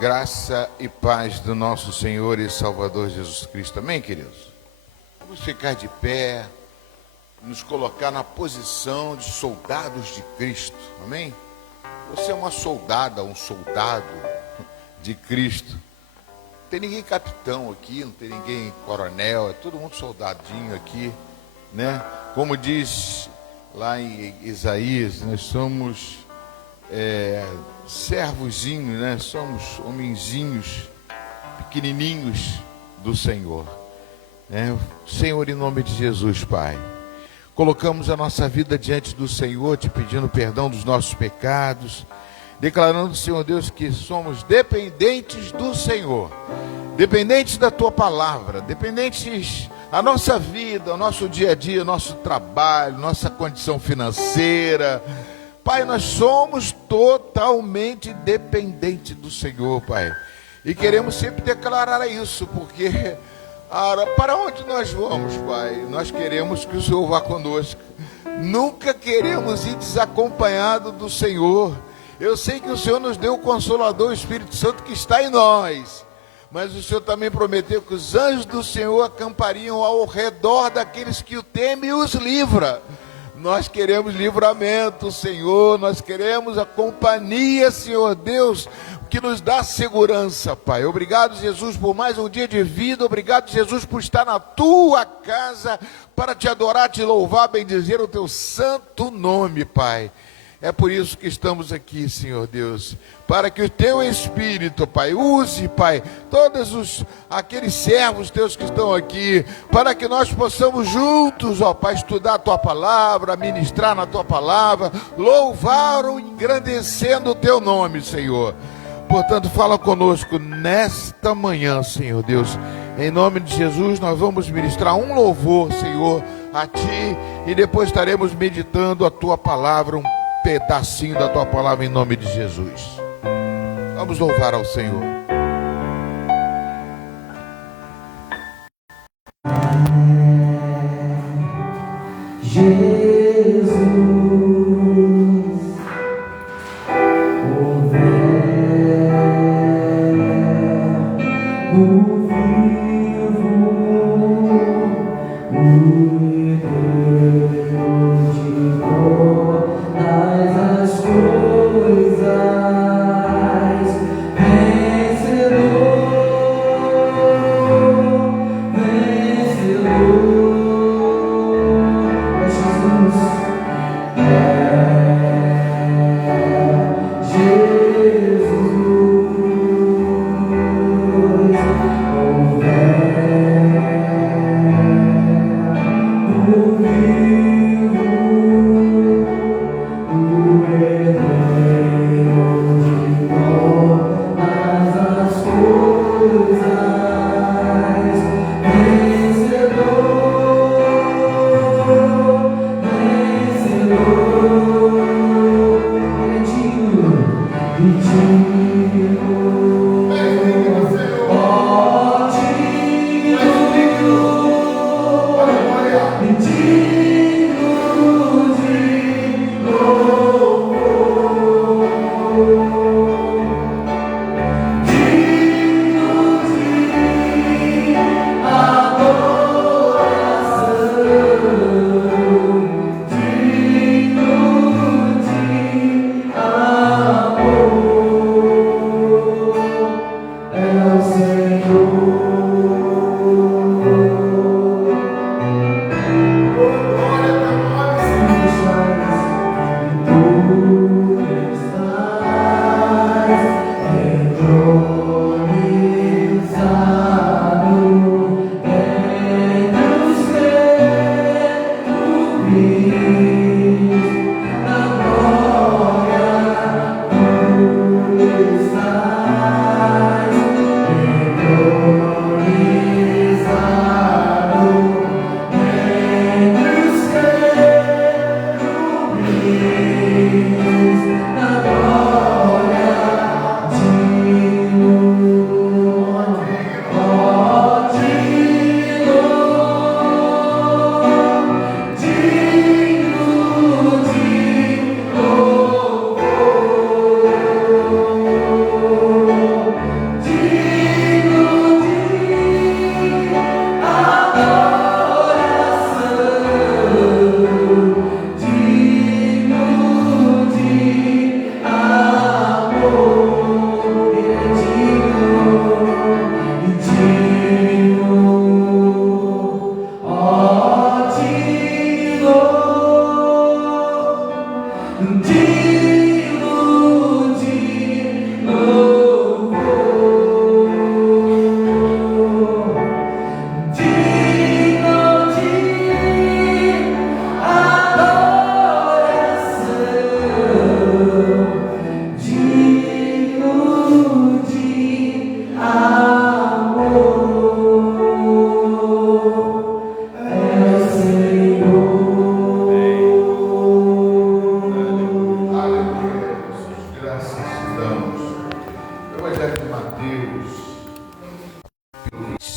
Graça e paz do nosso Senhor e Salvador Jesus Cristo. Amém, queridos? Vamos ficar de pé, nos colocar na posição de soldados de Cristo. Amém? Você é uma soldada, um soldado de Cristo. Não tem ninguém capitão aqui, não tem ninguém coronel, é todo mundo soldadinho aqui, né? Como diz lá em Isaías, nós somos servozinhos, né? Somos homenzinhos pequenininhos do Senhor, né? Senhor, em nome de Jesus, Pai, colocamos a nossa vida diante do Senhor, te pedindo perdão dos nossos pecados, declarando, Senhor Deus, que somos dependentes do Senhor, dependentes da Tua Palavra, dependentes da nossa vida, o nosso dia a dia, nosso trabalho, nossa condição financeira. Pai, nós somos totalmente dependentes do Senhor, Pai. E queremos sempre declarar isso, porque para onde nós vamos, Pai? Nós queremos que o Senhor vá conosco. Nunca queremos ir desacompanhado do Senhor. Eu sei que o Senhor nos deu o Consolador, o Espírito Santo que está em nós. Mas o Senhor também prometeu que os anjos do Senhor acampariam ao redor daqueles que o temem e os livra. Nós queremos livramento, Senhor, nós queremos a companhia, Senhor Deus, que nos dá segurança, Pai. Obrigado, Jesus, por mais um dia de vida. Obrigado, Jesus, por estar na Tua casa para te adorar, te louvar, bendizer o Teu santo nome, Pai. É por isso que estamos aqui, Senhor Deus, para que o Teu Espírito, Pai, use, Pai, todos aqueles servos Teus que estão aqui, para que nós possamos juntos, ó Pai, estudar a Tua Palavra, ministrar na Tua Palavra, louvar ou engrandecendo o Teu nome, Senhor. Portanto, fala conosco nesta manhã, Senhor Deus. Em nome de Jesus, nós vamos ministrar um louvor, Senhor, a Ti, e depois estaremos meditando a Tua Palavra, um pedacinho da Tua Palavra, em nome de Jesus. Vamos louvar ao Senhor. Jesus, o Verbo vivo, o Deus de todas as coisas, vencedor,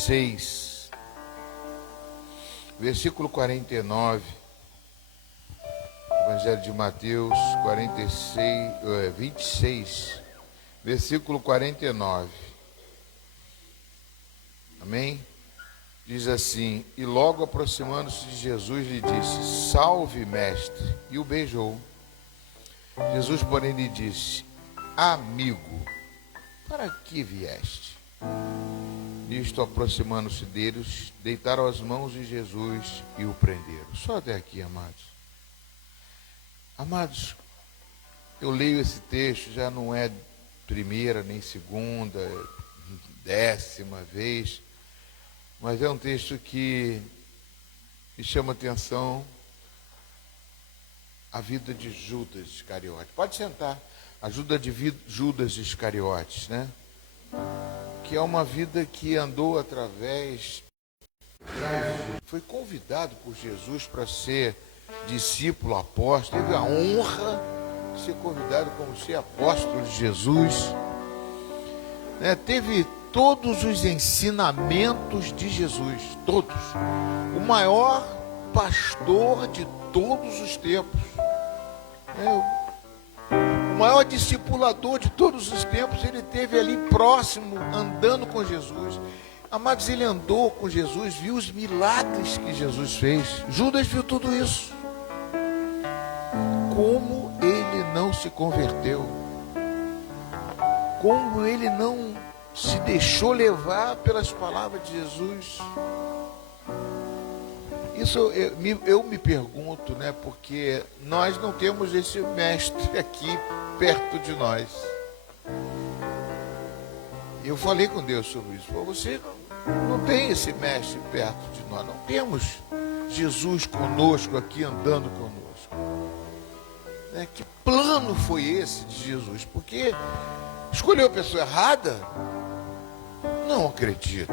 6, versículo 49, Evangelho de Mateus 26, versículo 49. Amém? Diz assim: e logo aproximando-se de Jesus lhe disse: salve, mestre, e o beijou. Jesus, porém, lhe disse: amigo, para que vieste? Nisto, aproximando-se deles, deitaram as mãos de Jesus e o prenderam. Só até aqui, amados. Amados, eu leio esse texto, já não é primeira, nem segunda, 10ª vez, mas é um texto que me chama atenção a vida de Judas Iscariotes. Pode sentar. A vida de Judas Iscariotes, né? Que é uma vida que andou através, foi convidado por Jesus para ser discípulo, apóstolo, teve a honra de ser convidado como ser apóstolo de Jesus, né? Teve todos os ensinamentos de Jesus, todos. O maior pastor de todos os tempos, né? O maior discipulador de todos os tempos, ele teve ali próximo, andando com Jesus. Amados, ele andou com Jesus, viu os milagres que Jesus fez. Judas viu tudo isso. Como ele não se converteu, como ele não se deixou levar pelas palavras de Jesus. Isso eu me pergunto, né? Porque nós não temos esse mestre aqui perto de nós. Eu falei com Deus sobre isso. Você não tem esse mestre perto de nós. Não temos Jesus conosco aqui, andando conosco. Né? Que plano foi esse de Jesus? Porque escolheu a pessoa errada? Não acredito.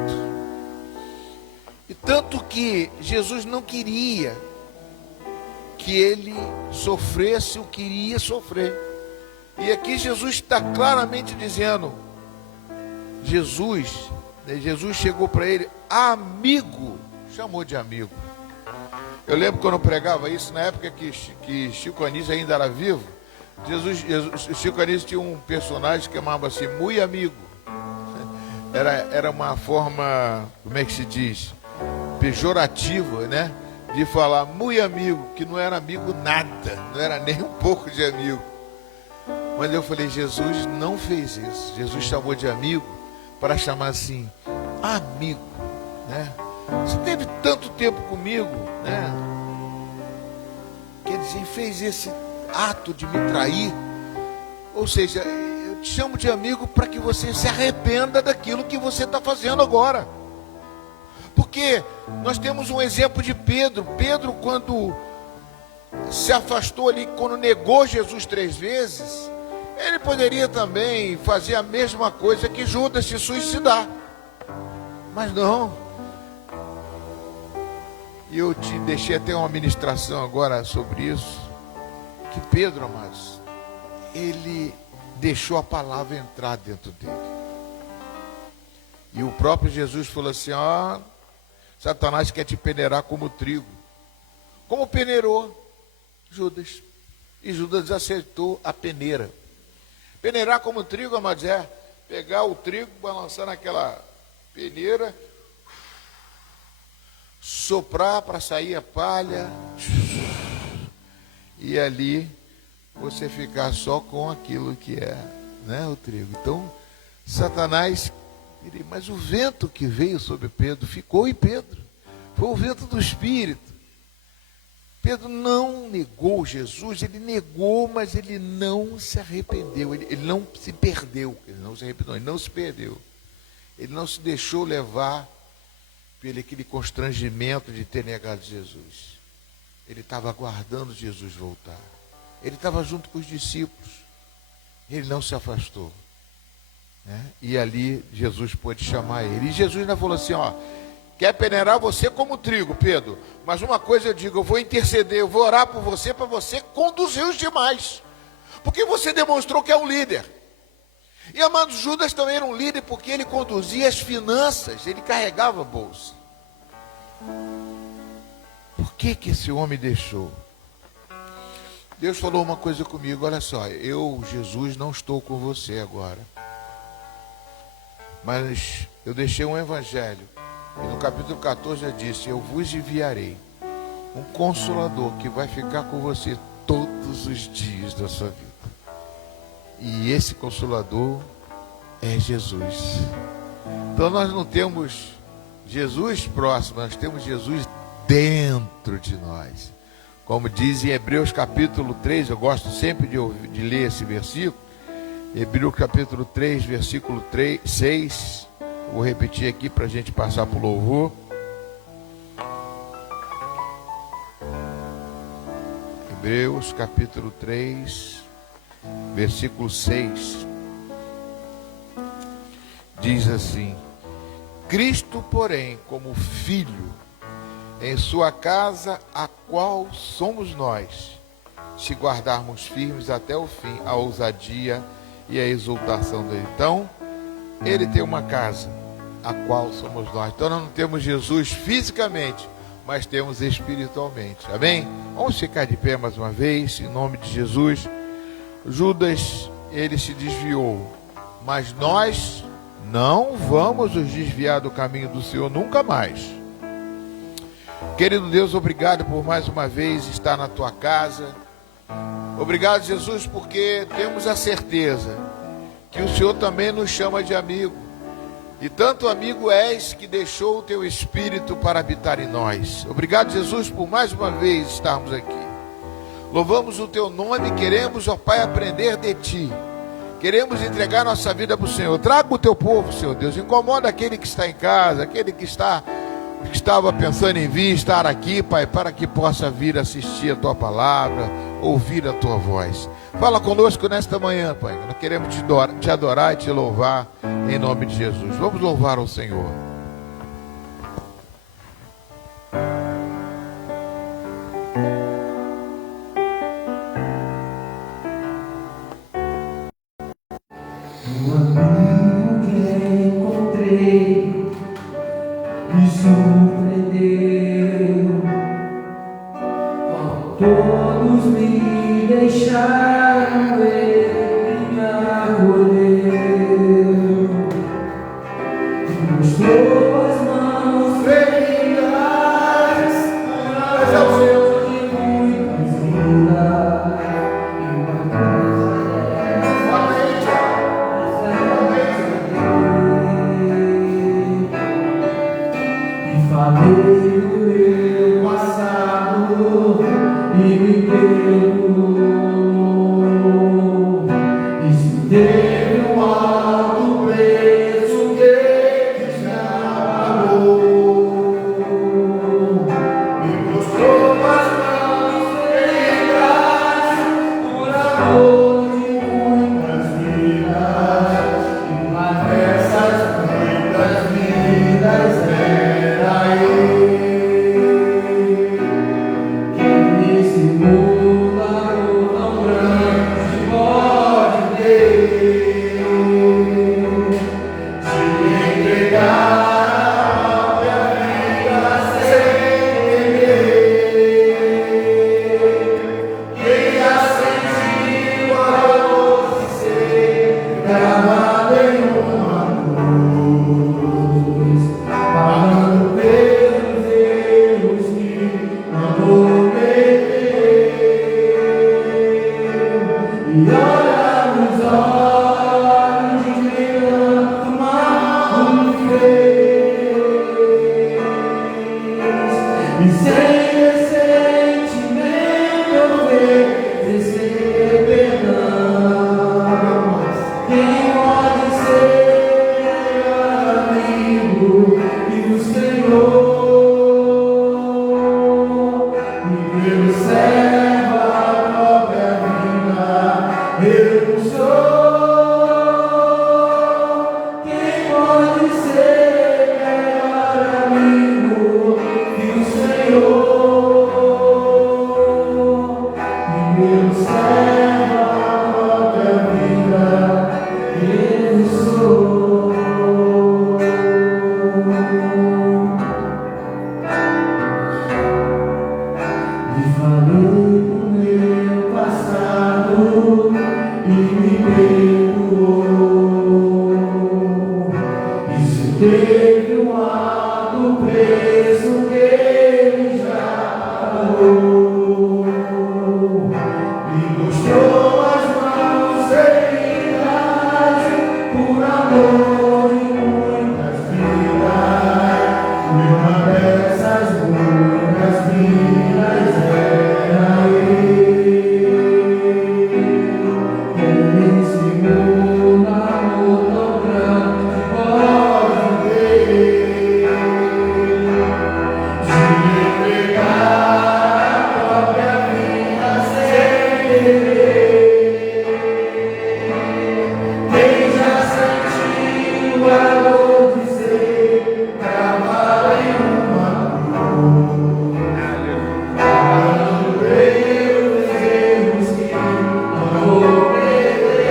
E tanto que Jesus não queria que ele sofresse o que iria sofrer. E aqui Jesus está claramente dizendo, Jesus chegou para ele, amigo, chamou de amigo. Eu lembro quando eu pregava isso, na época que Chico Anísio ainda era vivo, Chico Anísio tinha um personagem que chamava assim, muito amigo. Era uma forma, como é que se diz, pejorativa, né? De falar muito amigo, que não era amigo nada, não era nem um pouco de amigo. Mas eu falei, Jesus não fez isso. Jesus chamou de amigo para chamar assim, amigo, né? Você teve tanto tempo comigo, né? Quer dizer, fez esse ato de me trair. Ou seja, eu te chamo de amigo para que você se arrependa daquilo que você está fazendo agora. Porque nós temos um exemplo de Pedro. Pedro, quando se afastou ali, quando negou Jesus 3 vezes, ele poderia também fazer a mesma coisa que Judas, se suicidar. Mas não. E eu te deixei até uma ministração agora sobre isso. Que Pedro, amados, ele deixou a palavra entrar dentro dele. E o próprio Jesus falou assim, ó, Satanás quer te peneirar como trigo. Como peneirou Judas. E Judas aceitou a peneira. Peneirar como trigo, amados, é pegar o trigo, balançar naquela peneira, soprar para sair a palha, e ali você ficar só com aquilo que é, né, o trigo. Então, Satanás, mas o vento que veio sobre Pedro ficou em Pedro. Foi o vento do Espírito. Pedro não negou Jesus, ele negou, mas ele não se arrependeu, ele não se perdeu, ele não se arrependeu, ele não se perdeu. Ele não se deixou levar pelo aquele constrangimento de ter negado Jesus. Ele estava aguardando Jesus voltar. Ele estava junto com os discípulos. Ele não se afastou. Né? E ali Jesus pôde chamar ele. E Jesus ainda falou assim, ó, quer peneirar você como trigo, Pedro. Mas uma coisa eu digo, eu vou interceder, eu vou orar por você, para você conduzir os demais. Porque você demonstrou que é um líder. E amado, Judas também era um líder porque ele conduzia as finanças, ele carregava a bolsa. Por que esse homem deixou? Deus falou uma coisa comigo, olha só, eu, Jesus, não estou com você agora. Mas eu deixei um evangelho. E no capítulo 14 já disse, eu vos enviarei um consolador que vai ficar com você todos os dias da sua vida. E esse consolador é Jesus. Então nós não temos Jesus próximo, nós temos Jesus dentro de nós. Como diz em Hebreus capítulo 3, eu gosto sempre de ler esse versículo. Hebreus capítulo 3, versículo 6. Vou repetir aqui para a gente passar para o louvor. Hebreus capítulo 3, versículo 6. Diz assim: Cristo, porém, como Filho, em sua casa, a qual somos nós, se guardarmos firmes até o fim a ousadia e a exultação dele. Então, ele tem uma casa, a qual somos nós. Então, nós não temos Jesus fisicamente, mas temos espiritualmente. Amém? Vamos ficar de pé mais uma vez, em nome de Jesus. Judas, ele se desviou, mas nós não vamos nos desviar do caminho do Senhor nunca mais. Querido Deus, obrigado por mais uma vez estar na tua casa. Obrigado, Jesus, porque temos a certeza que o Senhor também nos chama de amigo. E tanto amigo és que deixou o teu Espírito para habitar em nós. Obrigado, Jesus, por mais uma vez estarmos aqui. Louvamos o teu nome, queremos, ó Pai, aprender de ti. Queremos entregar nossa vida para o Senhor. Traga o teu povo, Senhor Deus. Incomoda aquele que está em casa, aquele que estava pensando em vir estar aqui, Pai, para que possa vir assistir a tua palavra, ouvir a tua voz. Fala conosco nesta manhã, Pai. Nós queremos te adorar e te louvar em nome de Jesus. Vamos louvar ao Senhor. Um amigo que encontrei me surpreendeu. Quando todos me deixaram, ele me acolheu. Mostrou as mãos feridas, mas ao Senhor de muitas vidas. teve um alto preço que ele já pagou. Me mostrou as mãos feridas por amor em muitas vidas. E uma dessas muitas vidas era ele. Ele ensinou um amor tão grande, pode ver, de entregar a própria vida sem querer. Quem já sentiu a dor de ser cavalo em uma cruz, amando pelos erros que não vou perder,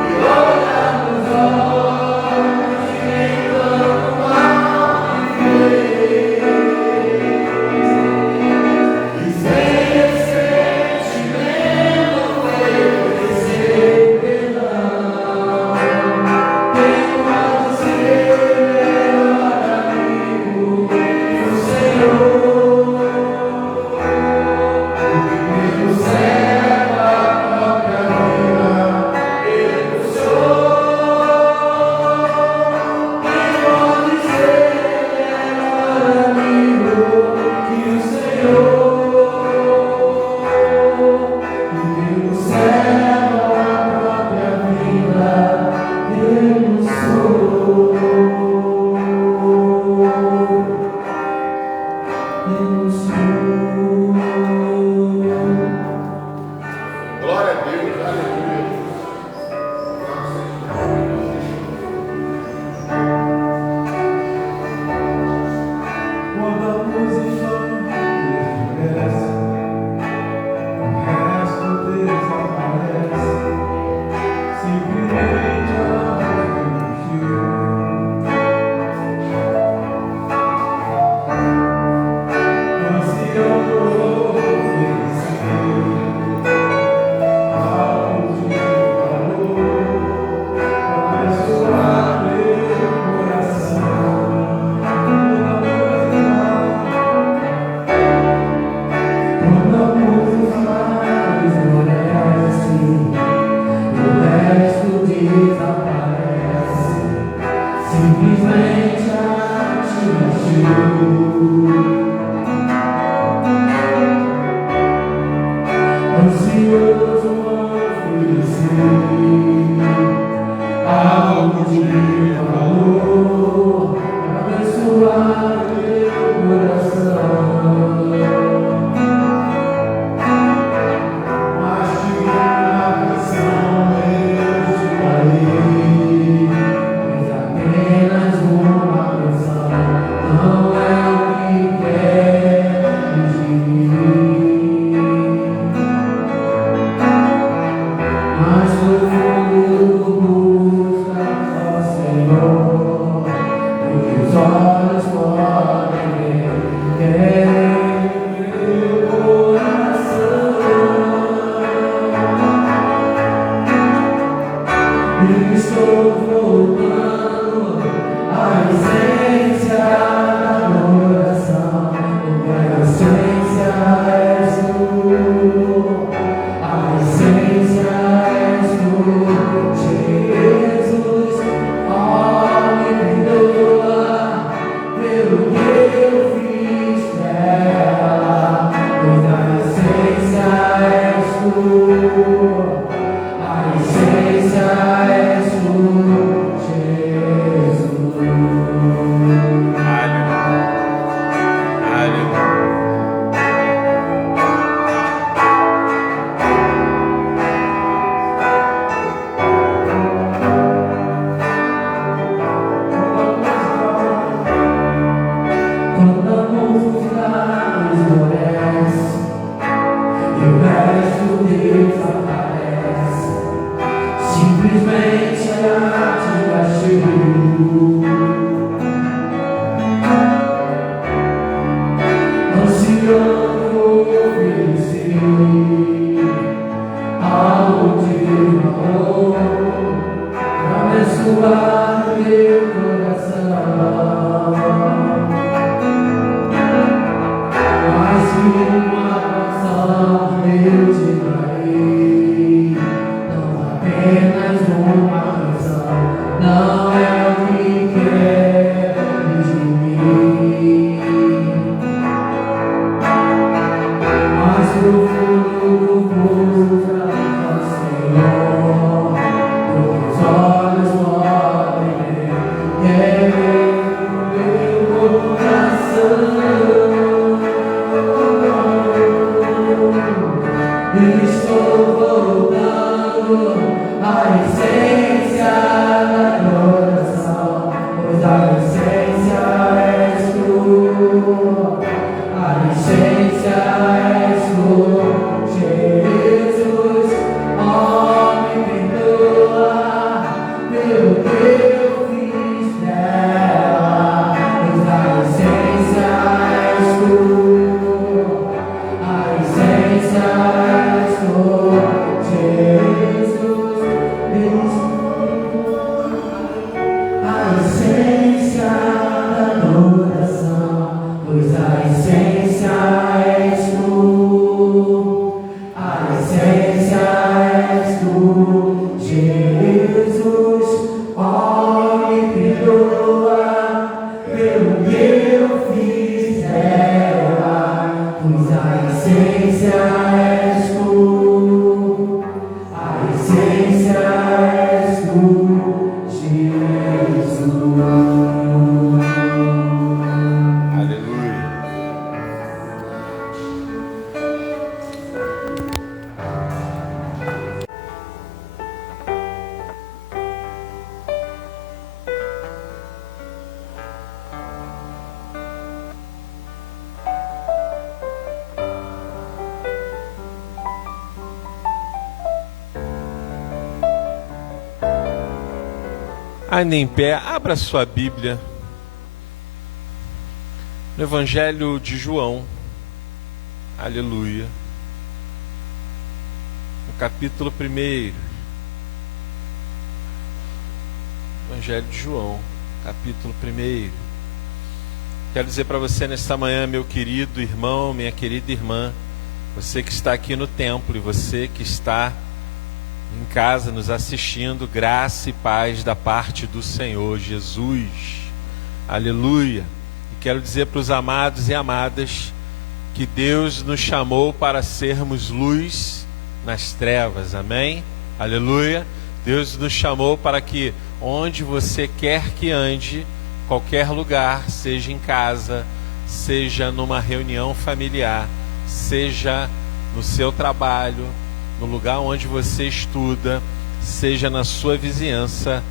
e olhar nos olhos de quem tanto mal me fez, e sem esse sentimento oferecer perdão. Quem pode ser melhor amigo que o Senhor? Ele serva a própria vida, ele buscou. Quem pode ser melhor amigo que o Senhor? Ele serva a própria vida, ele buscou. Glória a Deus, aleluia. Quando a música desce, o resto desaparece. Simplesmente a fugir. Ansiando oferecer algo de valor, abençoar meu coração. Quando a música esmorece, o resto desaparece. Simplesmente a te ansioso oferecer algo de valor, abençoar meu coração. Mas de uma canção eu te falei, mas apenas uma canção não é o que queres de mim. Mas no fundo busca, ó Senhor, o que os olhos podem ver, meu coração. E estou voltando à essência da adoração, porque a essência és tu, a essência és tu, Jesus. Oh, me perdoa pelo que eu fiz dela, pois a essência és tu, a essência és tu, Jesus. Quando a música esmorece e o resto desaparece, simplesmente a te castigo. Ansiando oferecer algo de valor, pra abençoar Ainda em pé, abra sua Bíblia no Evangelho de João, aleluia, no capítulo 1. Evangelho de João, capítulo 1. Quero dizer para você nesta manhã, meu querido irmão, minha querida irmã, você que está aqui no templo e você que está em casa nos assistindo, graça e paz da parte do Senhor Jesus, aleluia. E quero dizer para os amados e amadas que Deus nos chamou para sermos luz nas trevas, amém? Aleluia. Deus nos chamou para que onde você quer que ande, qualquer lugar, seja em casa, seja numa reunião familiar, seja no seu trabalho, no lugar onde você estuda, seja na sua vizinhança,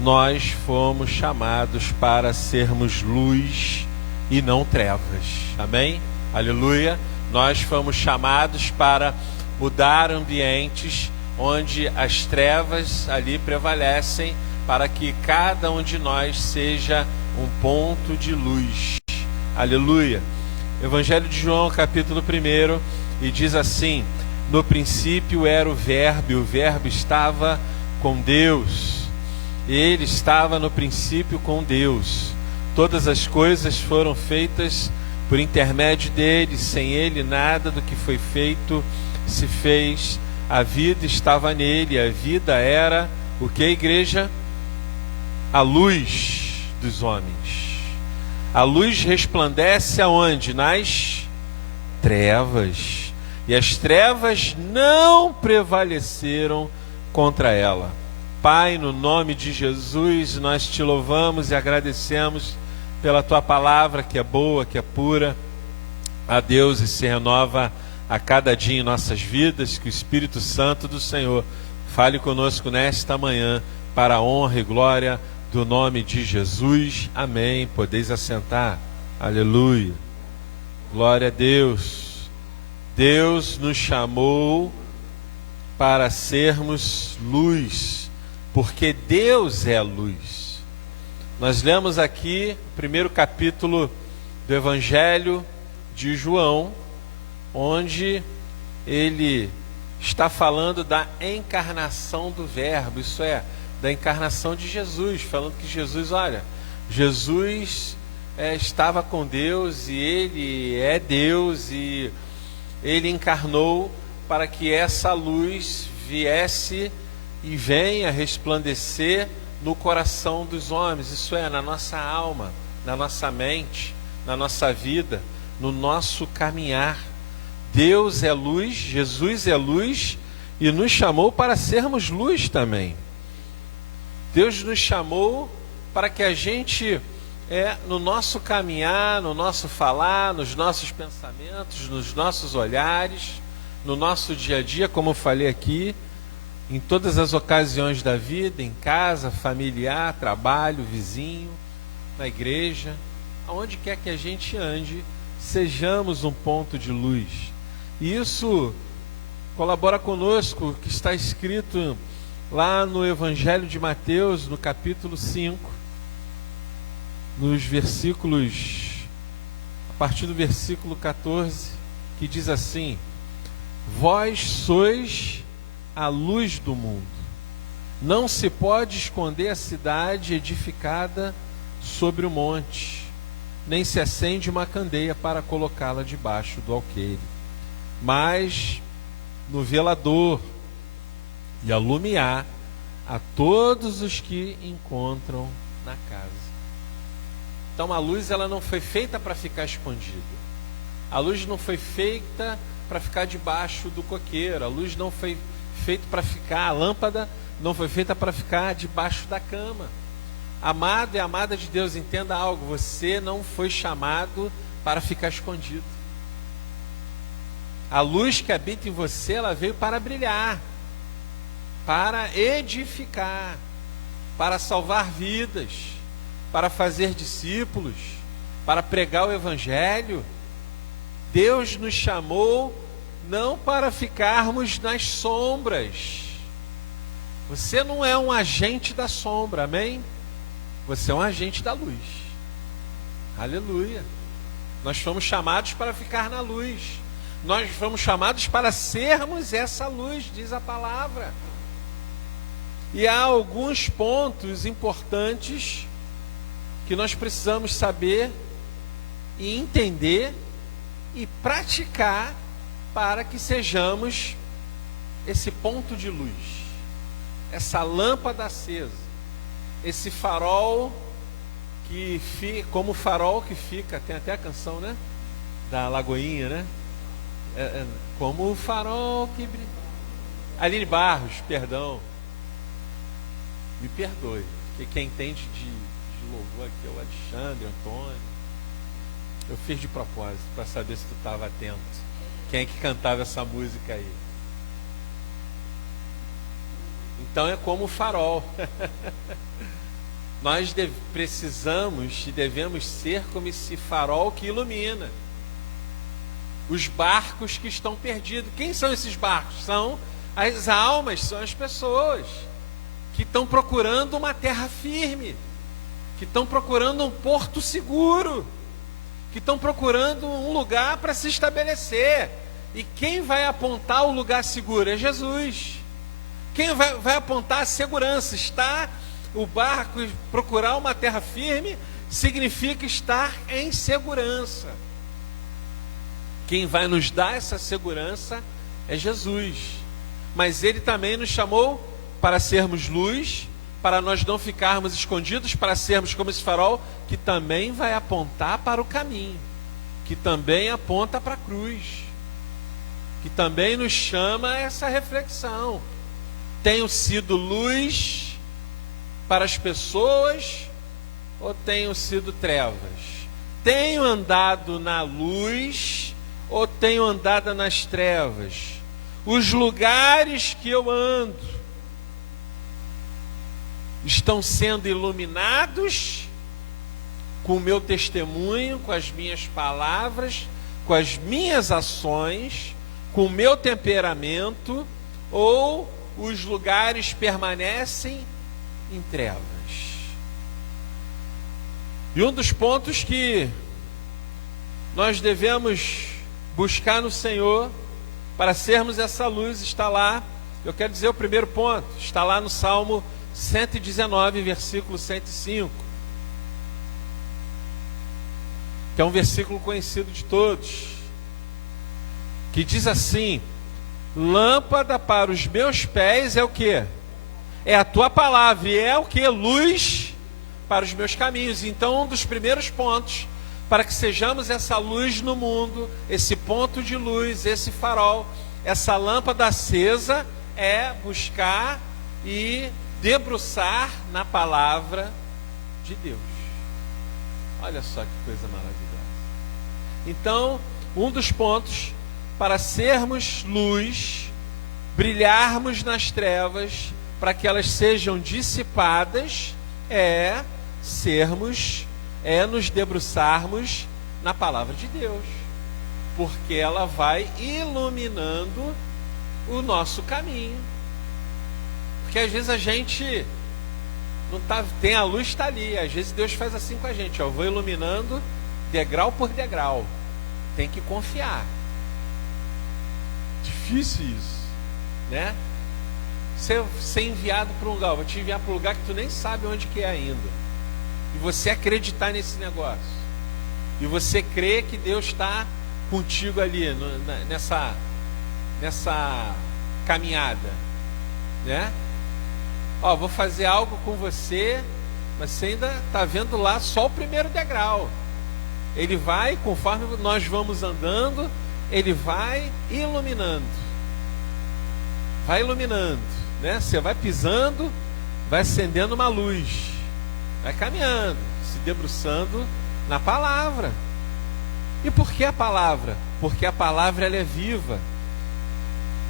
nós fomos chamados para sermos luz e não trevas, amém? Aleluia. Nós fomos chamados para mudar ambientes onde as trevas ali prevalecem, para que cada um de nós seja um ponto de luz, aleluia. Evangelho de João, capítulo 1, e diz assim: no princípio era o Verbo, e o Verbo estava com Deus, ele estava no princípio com Deus, todas as coisas foram feitas por intermédio dele, sem ele nada do que foi feito se fez. A vida estava nele, a vida era o que, igreja? A luz dos homens. A luz resplandece aonde? Nas trevas. E as trevas não prevaleceram contra ela. Pai, no nome de Jesus, nós te louvamos e agradecemos pela tua palavra, que é boa, que é pura, a Deus, e se renova a cada dia em nossas vidas. Que o Espírito Santo do Senhor fale conosco nesta manhã, para a honra e glória do nome de Jesus, amém. Podeis assentar, aleluia, glória a Deus. Deus nos chamou para sermos luz, porque Deus é a luz. Nós lemos aqui o primeiro capítulo do Evangelho de João, onde ele está falando da encarnação do Verbo, isso é, da encarnação de Jesus, falando que Jesus, olha, Jesus estava com Deus e ele é Deus, e ele encarnou para que essa luz viesse e venha resplandecer no coração dos homens, isso é, na nossa alma, na nossa mente, na nossa vida, no nosso caminhar. Deus é luz, Jesus é luz, e nos chamou para sermos luz também. Deus nos chamou para que a gente, no nosso caminhar, no nosso falar, nos nossos pensamentos, nos nossos olhares, no nosso dia a dia, como eu falei aqui, em todas as ocasiões da vida, em casa, familiar, trabalho, vizinho, na igreja, aonde quer que a gente ande, sejamos um ponto de luz. E isso colabora conosco, que está escrito lá no Evangelho de Mateus, no capítulo 5, nos versículos, a partir do versículo 14, que diz assim: vós sois a luz do mundo. Não se pode esconder a cidade edificada sobre o monte, nem se acende uma candeia para colocá-la debaixo do alqueire, mas no velador, e alumiar a todos os que encontram na casa. Então a luz, ela não foi feita para ficar escondida. A luz não foi feita para ficar debaixo do coqueiro. A luz não foi feita para ficar, a lâmpada não foi feita para ficar debaixo da cama. Amado e amada de Deus, entenda algo: você não foi chamado para ficar escondido. A luz que habita em você, ela veio para brilhar, para edificar, para salvar vidas, para fazer discípulos, para pregar o Evangelho. Deus nos chamou não para ficarmos nas sombras. Você não é um agente da sombra, amém? Você é um agente da luz. Aleluia. Nós fomos chamados para ficar na luz. Nós fomos chamados para sermos essa luz, diz a palavra. E há alguns pontos importantes que nós precisamos saber e entender e praticar para que sejamos esse ponto de luz, essa lâmpada acesa, esse farol que fica, como o farol que fica, tem até a canção, né? Da Lagoinha, né? Como o farol que brilha. Aline Barros, perdão. Me perdoe, porque quem entende de louvor aqui é o Alexandre, Antônio. Eu fiz de propósito, para saber se tu estava atento. Quem é que cantava essa música aí? Então é como o farol. Nós precisamos e devemos ser como esse farol que ilumina os barcos que estão perdidos. Quem são esses barcos? São as almas, são as pessoas que estão procurando uma terra firme, que estão procurando um porto seguro, que estão procurando um lugar para se estabelecer. E quem vai apontar o lugar seguro? É Jesus. Quem vai apontar a segurança? Está o barco, procurar uma terra firme significa estar em segurança. Quem vai nos dar essa segurança é Jesus. Mas Ele também nos chamou para sermos luz, para nós não ficarmos escondidos, para sermos como esse farol que também vai apontar para o caminho, que também aponta para a cruz, que também nos chama a essa reflexão. Tenho sido luz para as pessoas ou tenho sido trevas? Tenho andado na luz ou tenho andado nas trevas? Os lugares que eu ando estão sendo iluminados com o meu testemunho, com as minhas palavras, com as minhas ações, com o meu temperamento, ou os lugares permanecem em trevas? E um dos pontos que nós devemos buscar no Senhor para sermos essa luz está lá. Eu quero dizer o primeiro ponto, está lá no Salmo 119, versículo 105, que é um versículo conhecido de todos, que diz assim: lâmpada para os meus pés é o que? É a tua palavra, e é o que? Luz para os meus caminhos. Então, um dos primeiros pontos para que sejamos essa luz no mundo, esse ponto de luz, esse farol, essa lâmpada acesa, é buscar e debruçar na palavra de Deus. Olha só que coisa maravilhosa. Então, um dos pontos para sermos luz, brilharmos nas trevas, para que elas sejam dissipadas, é nos debruçarmos na palavra de Deus, porque ela vai iluminando o nosso caminho. Porque às vezes a gente não tá, tem a luz, está ali. Às vezes Deus faz assim com a gente, ó, vou iluminando degrau por degrau. Tem que confiar. Difícil isso, né? Ser enviado para um lugar, vou te enviar para um lugar que tu nem sabe onde que é ainda. E você acreditar nesse negócio. E você crer que Deus está contigo ali nessa caminhada, né? Ó, vou fazer algo com você, mas você ainda está vendo lá só o primeiro degrau. Ele vai, conforme nós vamos andando, ele vai iluminando. Vai iluminando, né? Você vai pisando, vai acendendo uma luz, vai caminhando, se debruçando na palavra. E por que a palavra? Porque a palavra ela é viva.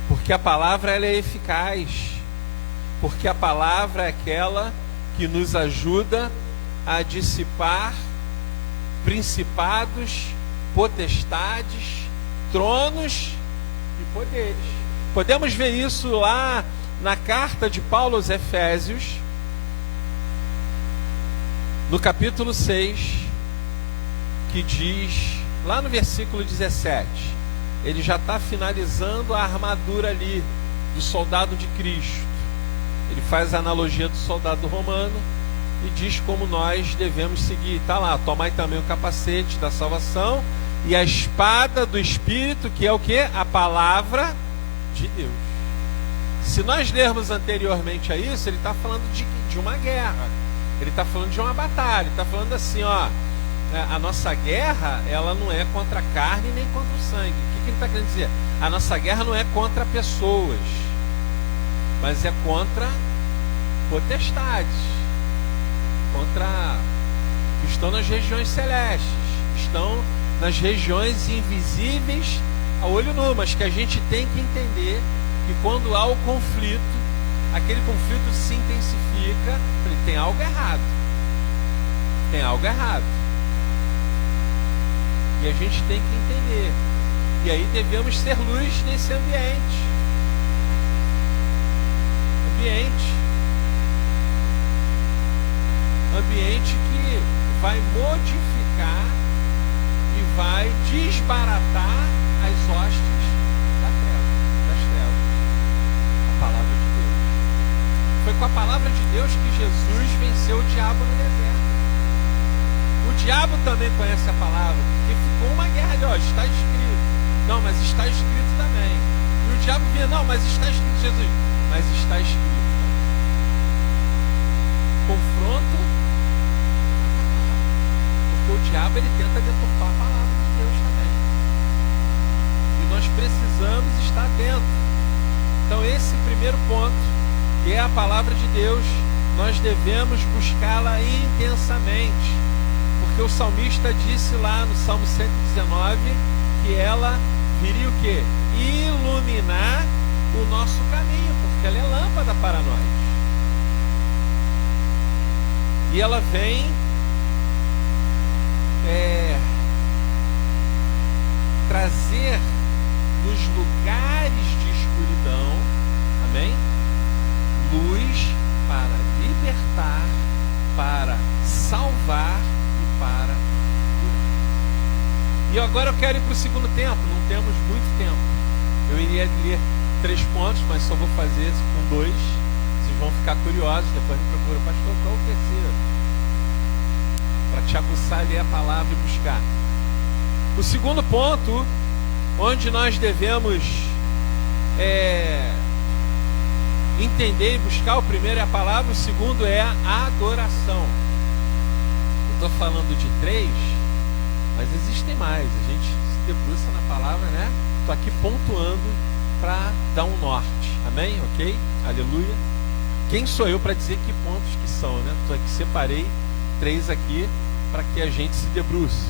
Porque a palavra ela é eficaz. Porque a palavra é aquela que nos ajuda a dissipar principados, potestades, tronos e poderes. Podemos ver isso lá na carta de Paulo aos Efésios, no capítulo 6, que diz, lá no versículo 17, ele já está finalizando a armadura ali do soldado de Cristo. Ele faz a analogia do soldado romano e diz como nós devemos seguir. Está lá, tomai também o capacete da salvação e a espada do Espírito, que é o que? A palavra de Deus. Se nós lermos anteriormente a isso, ele está falando de uma guerra. Ele está falando de uma batalha. Ele está falando assim, ó, a nossa guerra, ela não é contra a carne nem contra o sangue. O que ele está querendo dizer? A nossa guerra não é contra pessoas, mas é contra potestades, contra que estão nas regiões celestes, estão nas regiões invisíveis a olho nu, mas que a gente tem que entender que quando há o conflito, aquele conflito se intensifica, tem algo errado. Tem algo errado. E a gente tem que entender. E aí devemos ser luz nesse ambiente. Ambiente que vai modificar e vai desbaratar as hostes das trevas. A palavra de Deus. Foi com a palavra de Deus que Jesus venceu o diabo no deserto. O diabo também conhece a palavra, porque ficou uma guerra ali, ó, está escrito. Não, mas está escrito também. E o diabo via, não, mas está escrito, Jesus. Mas está escrito. Confronto, porque o diabo ele tenta deturpar a palavra de Deus também. E nós precisamos estar atentos. Então esse primeiro ponto, que é a palavra de Deus, nós devemos buscá-la intensamente. Porque o salmista disse lá no Salmo 119 que ela viria o quê? Iluminar o nosso caminho, porque ela é lâmpada para nós. E ela vem trazer nos lugares de escuridão, amém? Luz para libertar, para salvar e para curar. E agora eu quero ir para o segundo tempo, não temos muito tempo. Eu iria ler 3 pontos, mas só vou fazer com 2. Vocês vão ficar curiosos, depois me procura, pastor, qual é o terceiro? Para te aguçar a ler a palavra e buscar. O segundo ponto, onde nós devemos entender e buscar, o primeiro é a palavra, o segundo é a adoração. Eu estou falando de 3, mas existem mais. A gente se debruça na palavra, né? Estou aqui pontuando para dar um norte. Amém? Ok? Aleluia. Quem sou eu para dizer que pontos que são, né? Estou aqui, separei 3 aqui para que a gente se debruce.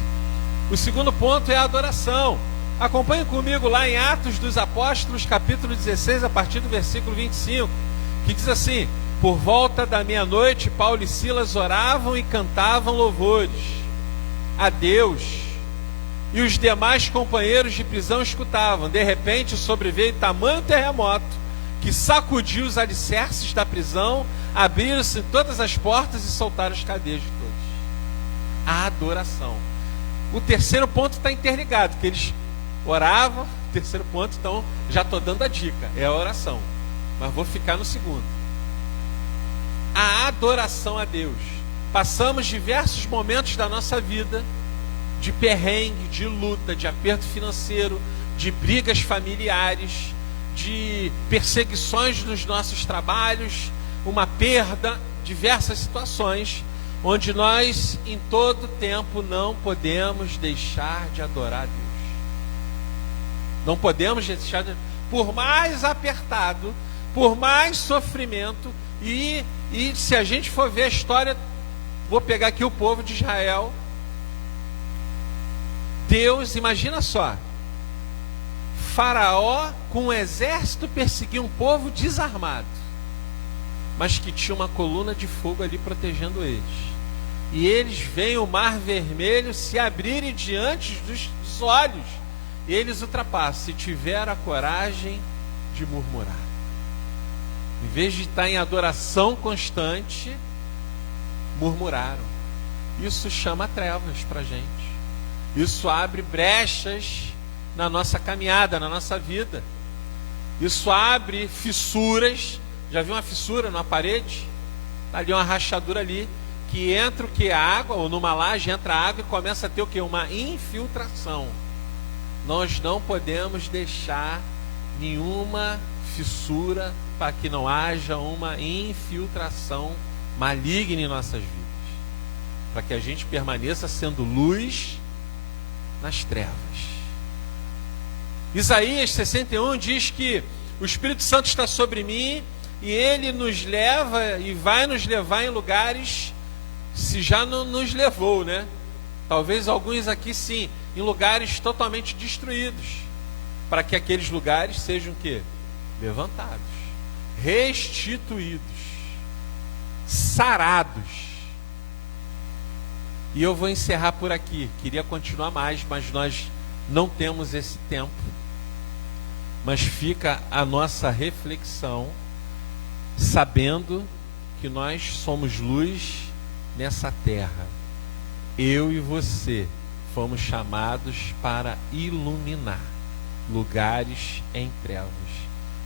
O segundo ponto é a adoração. Acompanhe comigo lá em Atos dos Apóstolos, capítulo 16, a partir do versículo 25, que diz assim: por volta da meia-noite, Paulo e Silas oravam e cantavam louvores a Deus, e os demais companheiros de prisão escutavam. De repente sobreveio tamanho terremoto que sacudiu os alicerces da prisão, abriram-se todas as portas e soltaram os cadeias de todos. A adoração. O terceiro ponto está interligado, que eles oravam. O terceiro ponto, então, já estou dando a dica, é a oração, mas vou ficar no segundo. A adoração a Deus. Passamos diversos momentos da nossa vida, de perrengue, de luta, de aperto financeiro, de brigas familiares, de perseguições nos nossos trabalhos, uma perda, diversas situações, onde nós, em todo tempo, não podemos deixar de adorar a Deus. Não podemos deixar de... Por mais apertado, por mais sofrimento, e se a gente for ver a história, vou pegar aqui o povo de Israel. Deus, imagina só, Faraó com um exército perseguia um povo desarmado, mas que tinha uma coluna de fogo ali protegendo eles. E eles veem o mar vermelho se abrirem diante dos olhos, e eles ultrapassam, se tiver a coragem de murmurar. Em vez de estar em adoração constante, murmuraram. isso chama trevas para a gente. Isso abre brechas na nossa caminhada, na nossa vida. Isso abre fissuras. Já viu uma fissura numa parede? Ali uma rachadura ali, que entra o que? A água, ou numa laje entra a água e começa a ter o que? Uma infiltração. Nós não podemos deixar nenhuma fissura para que não haja uma infiltração maligna em nossas vidas, para que a gente permaneça sendo luz nas trevas. Isaías 61 diz que o Espírito Santo está sobre mim e ele nos leva e vai nos levar em lugares, se já não nos levou, né? Talvez alguns aqui sim, em lugares totalmente destruídos, para que aqueles lugares sejam o quê? Levantados, restituídos, sarados. E eu vou encerrar por aqui. Queria continuar mais, mas nós não temos esse tempo. Mas fica a nossa reflexão, sabendo que nós somos luz nessa terra. Eu e você fomos chamados para iluminar lugares em trevas.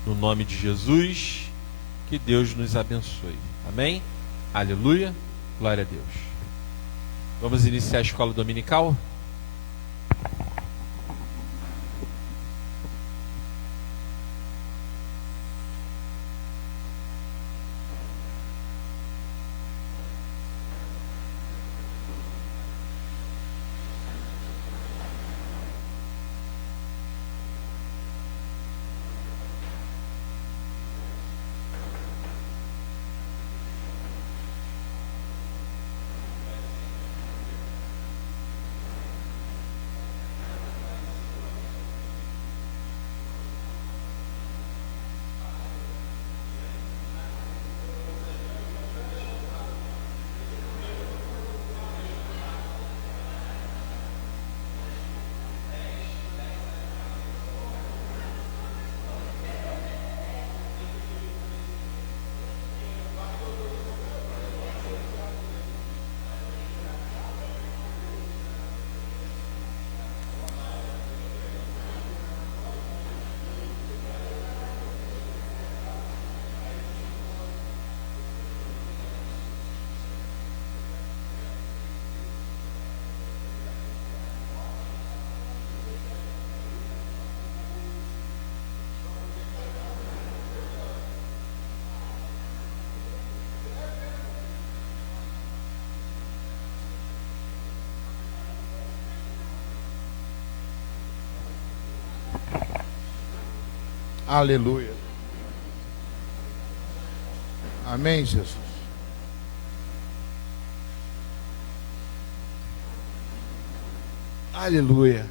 No nome de Jesus, que Deus nos abençoe. Amém? Aleluia. Glória a Deus. Vamos iniciar a escola dominical? Aleluia. Amém, Jesus. Aleluia.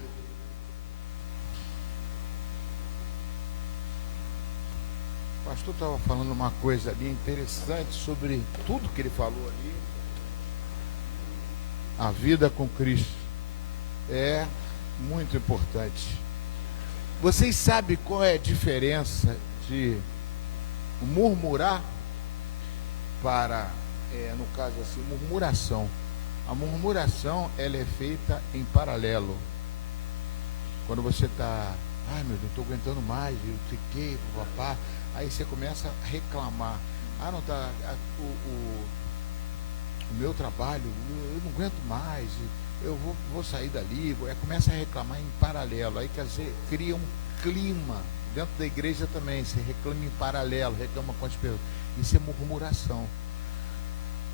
O pastor estava falando uma coisa ali interessante sobre tudo que ele falou ali. A vida com Cristo é muito importante. Vocês sabem qual é a diferença de murmurar para, no caso assim, murmuração? A murmuração, ela é feita em paralelo. Quando você está, ai meu Deus, não estou aguentando mais, eu fiquei, papá, aí você começa a reclamar. Ah, não está, o meu trabalho, eu não aguento mais, eu vou sair dali, começa a reclamar em paralelo. Aí quer dizer, cria um clima. Dentro da igreja também, você reclama em paralelo, reclama com as pessoas. Isso é murmuração.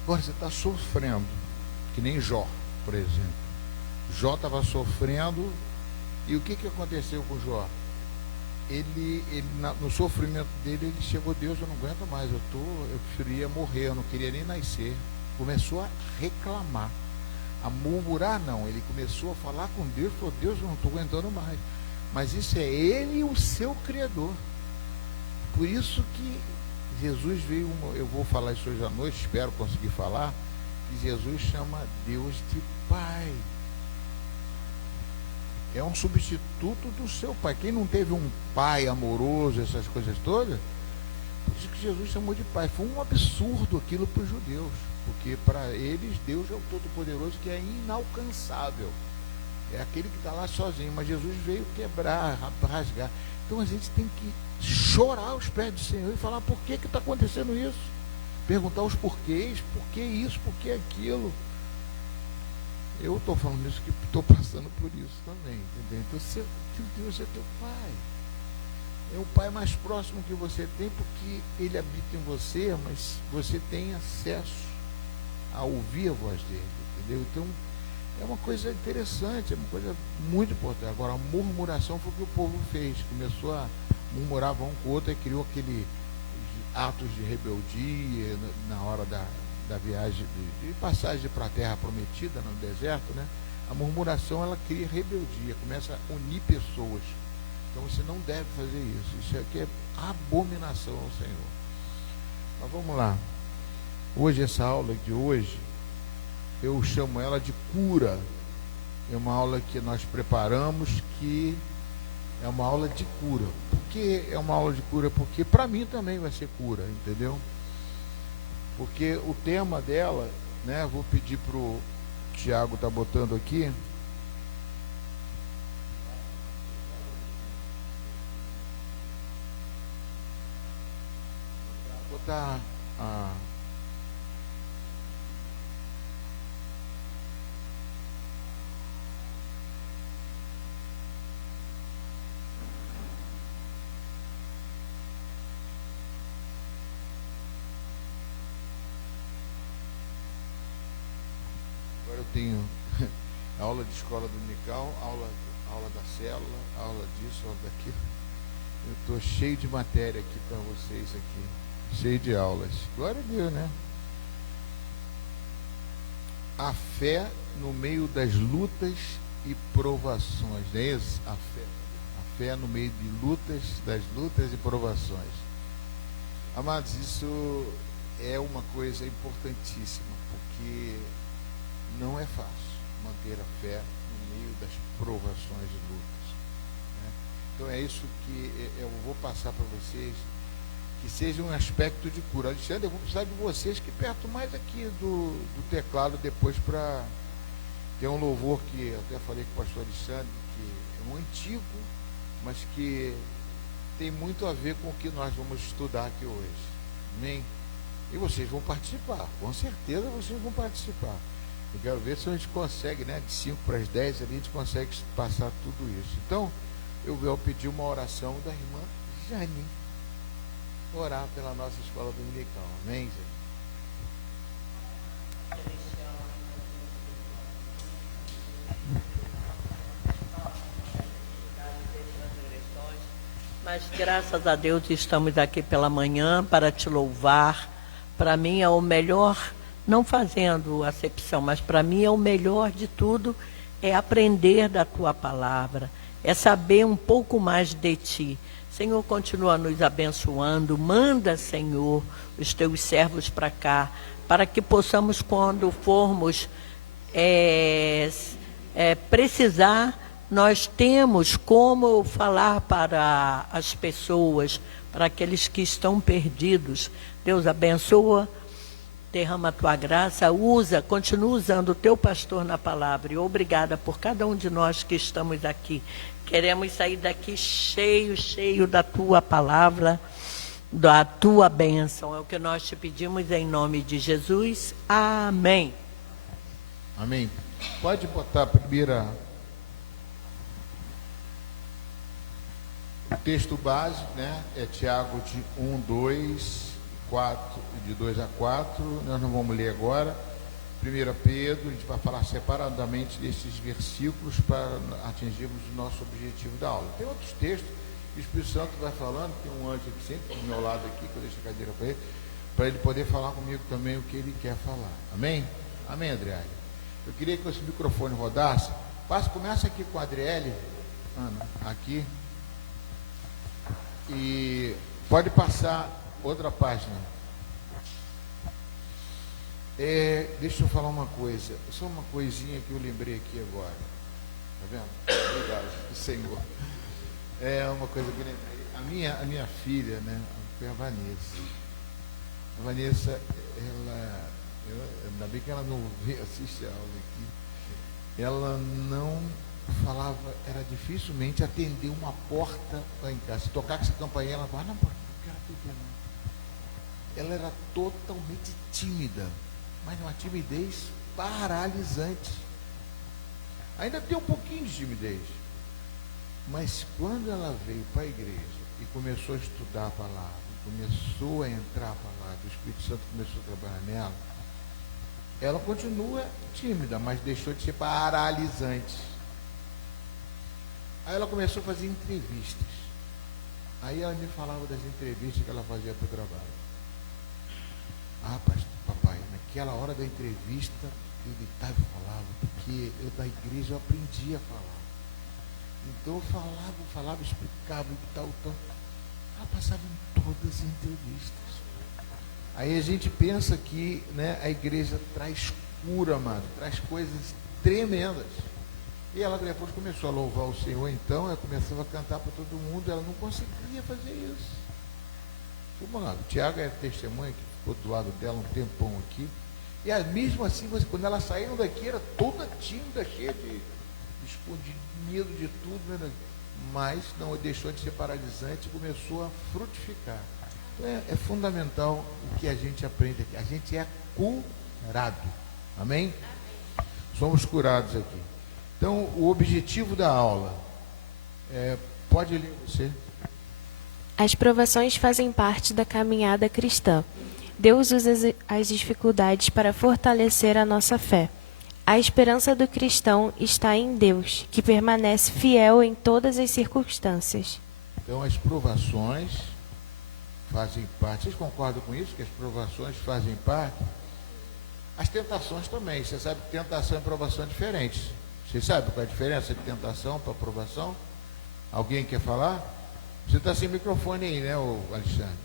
Agora você está sofrendo, que nem Jó, por exemplo. Jó estava sofrendo, e o que aconteceu com Jó? No sofrimento dele, ele chegou: Deus, eu não aguento mais, eu preferia morrer, eu não queria nem nascer. Começou a reclamar. A murmurar não, ele começou a falar com Deus, falou: Deus, eu não estou aguentando mais. Mas isso é ele, o seu Criador. Por isso que Jesus veio, eu vou falar isso hoje à noite, espero conseguir falar, que Jesus chama Deus de Pai. É um substituto do seu pai. Quem não teve um pai amoroso, essas coisas todas, Por isso que Jesus chamou de Pai. Foi um absurdo aquilo para os judeus, porque para eles Deus é o Todo-Poderoso, que é inalcançável. É aquele que está lá sozinho, mas Jesus veio quebrar, rasgar. Então a gente tem que chorar aos pés do Senhor e falar: por que está acontecendo isso? Perguntar os porquês, por que isso, por que aquilo. Eu estou falando isso que estou passando por isso também, entendeu? Então, Deus é teu Pai. É o Pai mais próximo que você tem, porque Ele habita em você, mas você tem acesso a ouvir a voz dEle, entendeu? Então, é uma coisa interessante, é uma coisa muito importante. Agora, a murmuração foi o que o povo fez. Começou a murmurar um com o outro e criou aquele atos de rebeldia na hora da viagem, de passagem para a terra prometida, no deserto, né? A murmuração, ela cria rebeldia, começa a unir pessoas. Então você não deve fazer isso. Isso aqui é abominação ao Senhor. Mas vamos lá. Hoje, essa aula de hoje, eu chamo ela de cura. É uma aula que nós preparamos, que é uma aula de cura. Por que é uma aula de cura? Porque para mim também vai ser cura, entendeu? Porque o tema dela, né? Vou pedir para o Tiago tá botando aqui. Botar a... Agora eu tenho aula de escola dominical, aula da célula, aula disso, aula daquilo. Eu estou cheio de matéria aqui para vocês aqui, cheio de aulas. Glória a Deus, né? A fé no meio das lutas e provações, não é isso? A fé no meio de das lutas e provações. Amados, isso é uma coisa importantíssima, porque não é fácil manter a fé no meio das provações e lutas, né? Então é isso que eu vou passar para vocês, que seja um aspecto de cura. Alexandre, eu vou precisar de vocês que perto mais aqui do teclado depois, para ter um louvor que eu até falei com o pastor Alexandre, que é um antigo, mas que tem muito a ver com o que nós vamos estudar aqui hoje. Amém? E vocês vão participar, com certeza vocês vão participar. Eu quero ver se a gente consegue, né, de 5 para as 10 ali, a gente consegue passar tudo isso. Então, eu vou pedir uma oração da irmã Jane, orar pela nossa escola dominical. Amém, Jane? Mas graças a Deus estamos aqui pela manhã para te louvar. Para mim é o melhor, não fazendo acepção, mas para mim é o melhor de tudo, é aprender da tua palavra, é saber um pouco mais de ti. Senhor, continua nos abençoando, manda, Senhor, os teus servos para cá, para que possamos, quando formos precisar, nós temos como falar para as pessoas, para aqueles que estão perdidos. Deus abençoa, derrama a tua graça, continua usando o teu pastor na palavra. E obrigada por cada um de nós que estamos aqui. Queremos sair daqui cheio da tua palavra, da tua bênção. É o que nós te pedimos em nome de Jesus. Amém. Amém. Pode botar a primeira... O texto base, né, é Tiago de 1, 2, 4, de 2 a 4, nós não vamos ler agora. 1 Pedro, a gente vai falar separadamente desses versículos para atingirmos o nosso objetivo da aula. Tem outros textos que o Espírito Santo vai falando, tem um anjo aqui sempre do meu lado aqui, que eu deixo a cadeira para ele poder falar comigo também o que ele quer falar. Amém? Amém, Adriele? Eu queria que esse microfone rodasse. Começa aqui com a Adriele, Ana, aqui. E pode passar outra página. Deixa eu falar uma coisa. Só uma coisinha que eu lembrei aqui agora. Tá vendo? Obrigado, Senhor. É uma coisa que eu lembrei. A minha filha, né? foi a Vanessa. A Vanessa, ainda bem que ela não veio assistir a aula aqui. Ela não falava, era dificilmente atender uma porta lá em casa. Se tocar com essa campainha, ela falava, não quero atender não. Ela era totalmente tímida, mas uma timidez paralisante. Ainda tem um pouquinho de timidez. Mas quando ela veio para a igreja e começou a estudar a palavra, começou a entrar a palavra, o Espírito Santo começou a trabalhar nela, ela continua tímida, mas deixou de ser paralisante. Aí ela começou a fazer entrevistas. Aí ela me falava das entrevistas que ela fazia para o trabalho. Ah, pastor, papai, naquela hora da entrevista, eu deitava e falava, porque eu da igreja eu aprendi a falar. Então eu falava, explicava e tal. Ela passava em todas as entrevistas. Aí a gente pensa que, né, a igreja traz cura, mano, traz coisas tremendas. E ela depois começou a louvar o Senhor, então ela começava a cantar para todo mundo, ela não conseguia fazer isso. Vamos lá, o Tiago é testemunha que ficou do lado dela um tempão aqui. E mesmo assim, quando elas saíram daqui, era toda tímida, cheia de escondido, medo de tudo, né? Mas não deixou de ser paralisante e começou a frutificar. Então é fundamental o que a gente aprende aqui. A gente é curado. Amém? Somos curados aqui. Então, o objetivo da aula pode ler você. As provações fazem parte da caminhada cristã. Deus usa as dificuldades para fortalecer a nossa fé. A esperança do cristão está em Deus, que permanece fiel em todas as circunstâncias. Então, as provações fazem parte. Vocês concordam com isso? Que as provações fazem parte? As tentações também. Você sabe que tentação e provação são diferentes. Vocês sabem qual é a diferença de tentação para provação? Alguém quer falar? Você está sem microfone aí, né, Alexandre?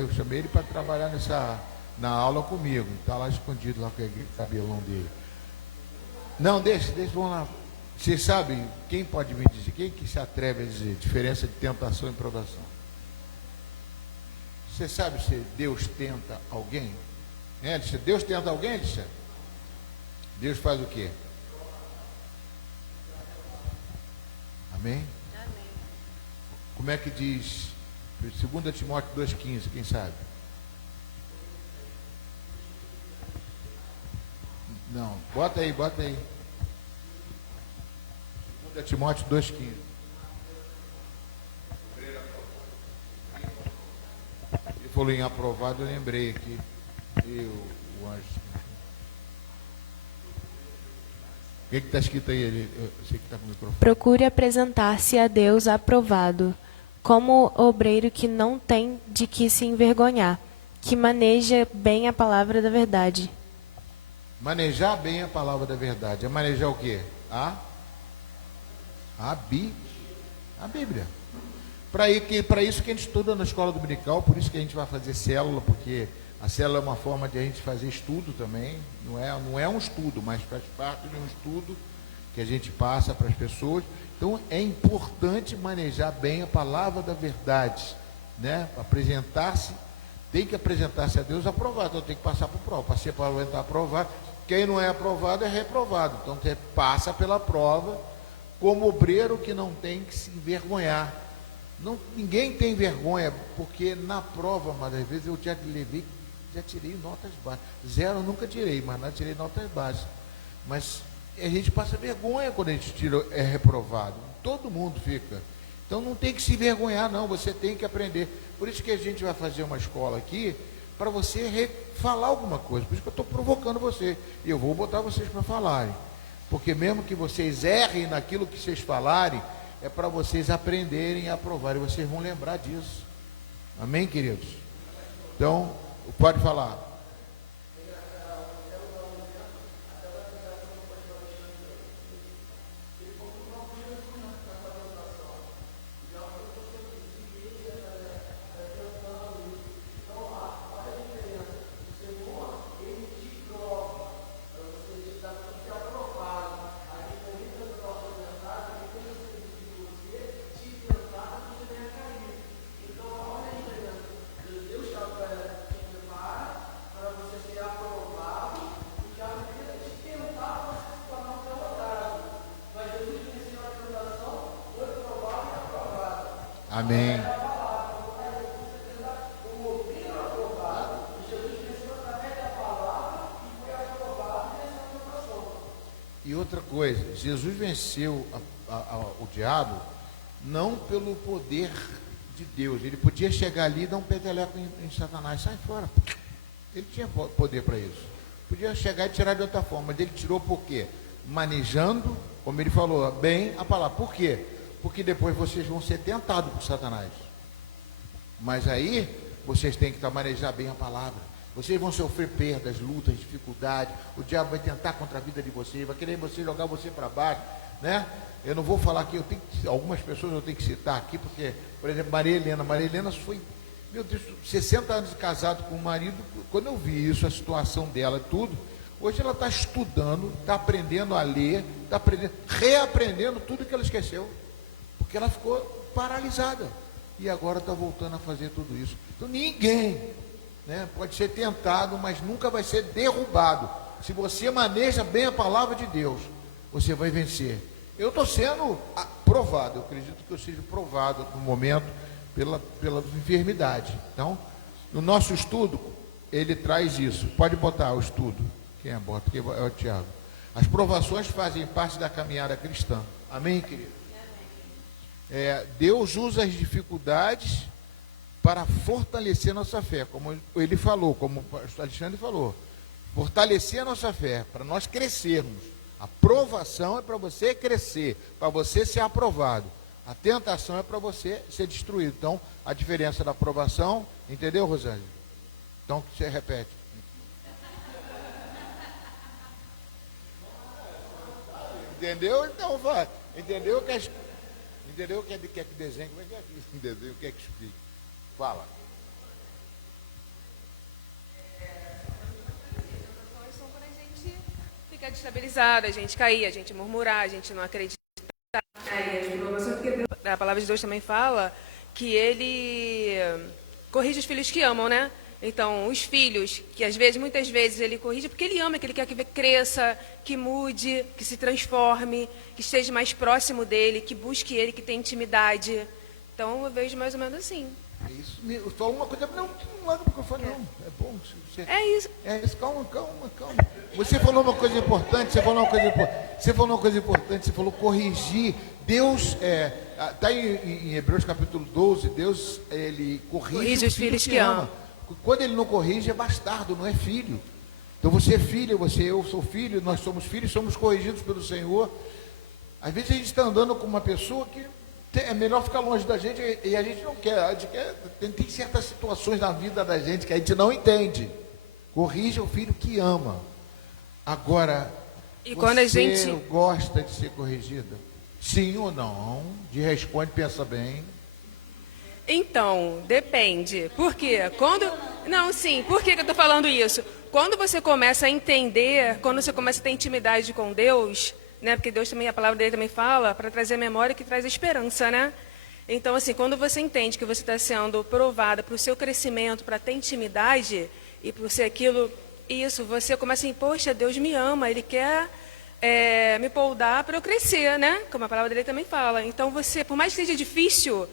Eu chamei ele para trabalhar na aula comigo. Está lá escondido lá com o cabelão dele. Não, deixa, vamos lá. Vocês sabem, quem pode me dizer? Quem que se atreve a dizer diferença de tentação e provação? Você sabe se Deus tenta alguém? Alexandre? Deus tenta alguém, Alexandre? Deus faz o quê? Amém? Amém. Como é que diz 2 Timóteo 2,15, quem sabe? Não, bota aí. 2 Timóteo 2,15. Ele falou em aprovado, eu lembrei aqui. O anjo. O que está escrito aí? Eu sei que está com o microfone. Procure apresentar-se a Deus aprovado, como obreiro que não tem de que se envergonhar, que maneja bem a palavra da verdade. Manejar bem a palavra da verdade. É manejar o quê? A Bíblia. Para isso que a gente estuda na escola dominical, por isso que a gente vai fazer célula, porque a célula é uma forma de a gente fazer estudo também. Não é um estudo, mas faz parte de um estudo que a gente passa para as pessoas. Então é importante manejar bem a palavra da verdade, né? Tem que apresentar-se a Deus aprovado, então tem que passar por prova. Passei para aprovar. Quem não é aprovado é reprovado. Então você passa pela prova como obreiro que não tem que se envergonhar. Ninguém tem vergonha, porque na prova, mas às vezes eu já tirei notas baixas. 0 eu nunca tirei, mas não tirei notas baixas. Mas a gente passa vergonha quando a gente é reprovado. Todo mundo fica. Então não tem que se envergonhar, não. Você tem que aprender. Por isso que a gente vai fazer uma escola aqui, para você falar alguma coisa. Por isso que eu estou provocando você. E eu vou botar vocês para falarem. Porque mesmo que vocês errem naquilo que vocês falarem, é para vocês aprenderem a aprovar. E vocês vão lembrar disso. Amém, queridos? Então, pode falar. Amém. E outra coisa, Jesus venceu o diabo não pelo poder de Deus. Ele podia chegar ali e dar um peteleco em Satanás. Sai fora. Ele tinha poder para isso. Podia chegar e tirar de outra forma. Mas ele tirou por quê? Manejando, como ele falou, bem a palavra. Por quê? Porque depois vocês vão ser tentados por Satanás. Mas aí, vocês têm que manejar bem a palavra. Vocês vão sofrer perdas, lutas, dificuldades. O diabo vai tentar contra a vida de vocês, vai querer jogar você para baixo, né? Eu não vou falar aqui, algumas pessoas eu tenho que citar aqui, porque, por exemplo, Maria Helena foi, meu Deus, 60 anos de casado com o marido. Quando eu vi isso, a situação dela, tudo, hoje ela está estudando, está aprendendo a ler, está reaprendendo tudo que ela esqueceu, porque ela ficou paralisada, e agora está voltando a fazer tudo isso. Então ninguém, né, pode ser tentado, mas nunca vai ser derrubado. Se você maneja bem a palavra de Deus, você vai vencer. Eu estou sendo provado, eu acredito que eu seja provado no momento pela enfermidade. Então, no nosso estudo, ele traz isso. Pode botar o estudo. Quem é bota? Quem é o Tiago? As provações fazem parte da caminhada cristã. Amém, querido? Deus usa as dificuldades para fortalecer nossa fé, como ele falou, como o pastor Alexandre falou. Fortalecer a nossa fé, para nós crescermos. A provação é para você crescer, para você ser aprovado. A tentação é para você ser destruído. Então, a diferença da aprovação, entendeu, Rosângela? Então, você repete. Entendeu? Então, vai. Entendeu? Entendeu o que é que desenha? Como é que desenho? O que é que explica? Fala. São quando a gente fica destabilizado, a gente cair, a gente murmurar, a gente não acreditar. A palavra de Deus também fala que ele corrige os filhos que amam, né? Então, os filhos, que muitas vezes ele corrige porque ele ama, que ele quer que cresça, que mude, que se transforme, que esteja mais próximo dele, que busque ele, que tenha intimidade. Então, eu vejo mais ou menos assim. Isso, eu falo uma coisa, não larga porque eu falo, não, é bom. É isso. Calma. Você falou uma coisa importante, você falou corrigir. Deus, está em Hebreus capítulo 12, Deus, ele corrige os filhos que ama. Quando ele não corrige, é bastardo, não é filho. Então você é filho, eu sou filho, nós somos filhos, somos corrigidos pelo Senhor. Às vezes a gente está andando com uma pessoa que é melhor ficar longe da gente e a gente não quer. Tem certas situações na vida da gente que a gente não entende. Corrija o filho que ama. Agora, e quando a gente gosta de ser corrigida? Sim ou não? Responde, pensa bem. Então, depende. Por quê? Por que eu estou falando isso? Quando você começa a entender, quando você começa a ter intimidade com Deus, né? Porque Deus também, a palavra dele também fala, para trazer a memória que traz a esperança, né? Então, assim, quando você entende que você está sendo provada para o seu crescimento, para ter intimidade, e por ser aquilo, você começa assim, poxa, Deus me ama, Ele quer me poldar para eu crescer, né? Como a palavra dele também fala. Então, você, por mais que seja difícil,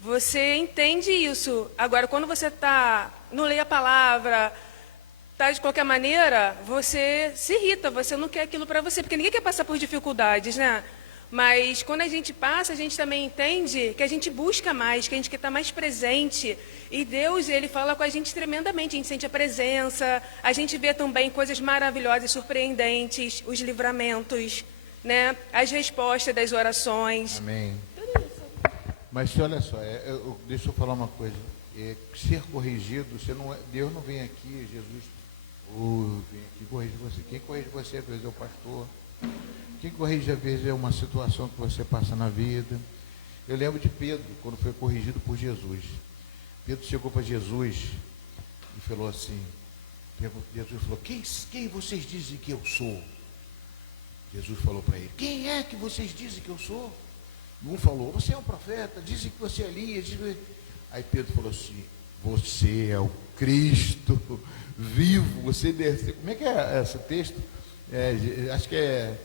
você entende isso. Agora, quando você não lê a palavra, de qualquer maneira, você se irrita, você não quer aquilo para você, porque ninguém quer passar por dificuldades, né? Mas quando a gente passa, a gente também entende que a gente busca mais, que a gente quer estar mais presente. E Deus, Ele fala com a gente tremendamente, a gente sente a presença, a gente vê também coisas maravilhosas, surpreendentes, os livramentos, né? As respostas das orações. Amém. Mas olha só, deixa eu falar uma coisa. Ser corrigido, Deus não vem aqui, Jesus, vem aqui corrigir você. Quem corrige você às vezes é o pastor. Quem corrige às vezes é uma situação que você passa na vida. Eu lembro de Pedro, quando foi corrigido por Jesus. Pedro chegou para Jesus e falou assim, Jesus falou, quem vocês dizem que eu sou? Jesus falou para ele, quem é que vocês dizem que eu sou? Um falou, você é um profeta, dizem que você é Elias. Aí Pedro falou assim, você é o Cristo vivo, você desceu. Como é que é esse texto? Acho que é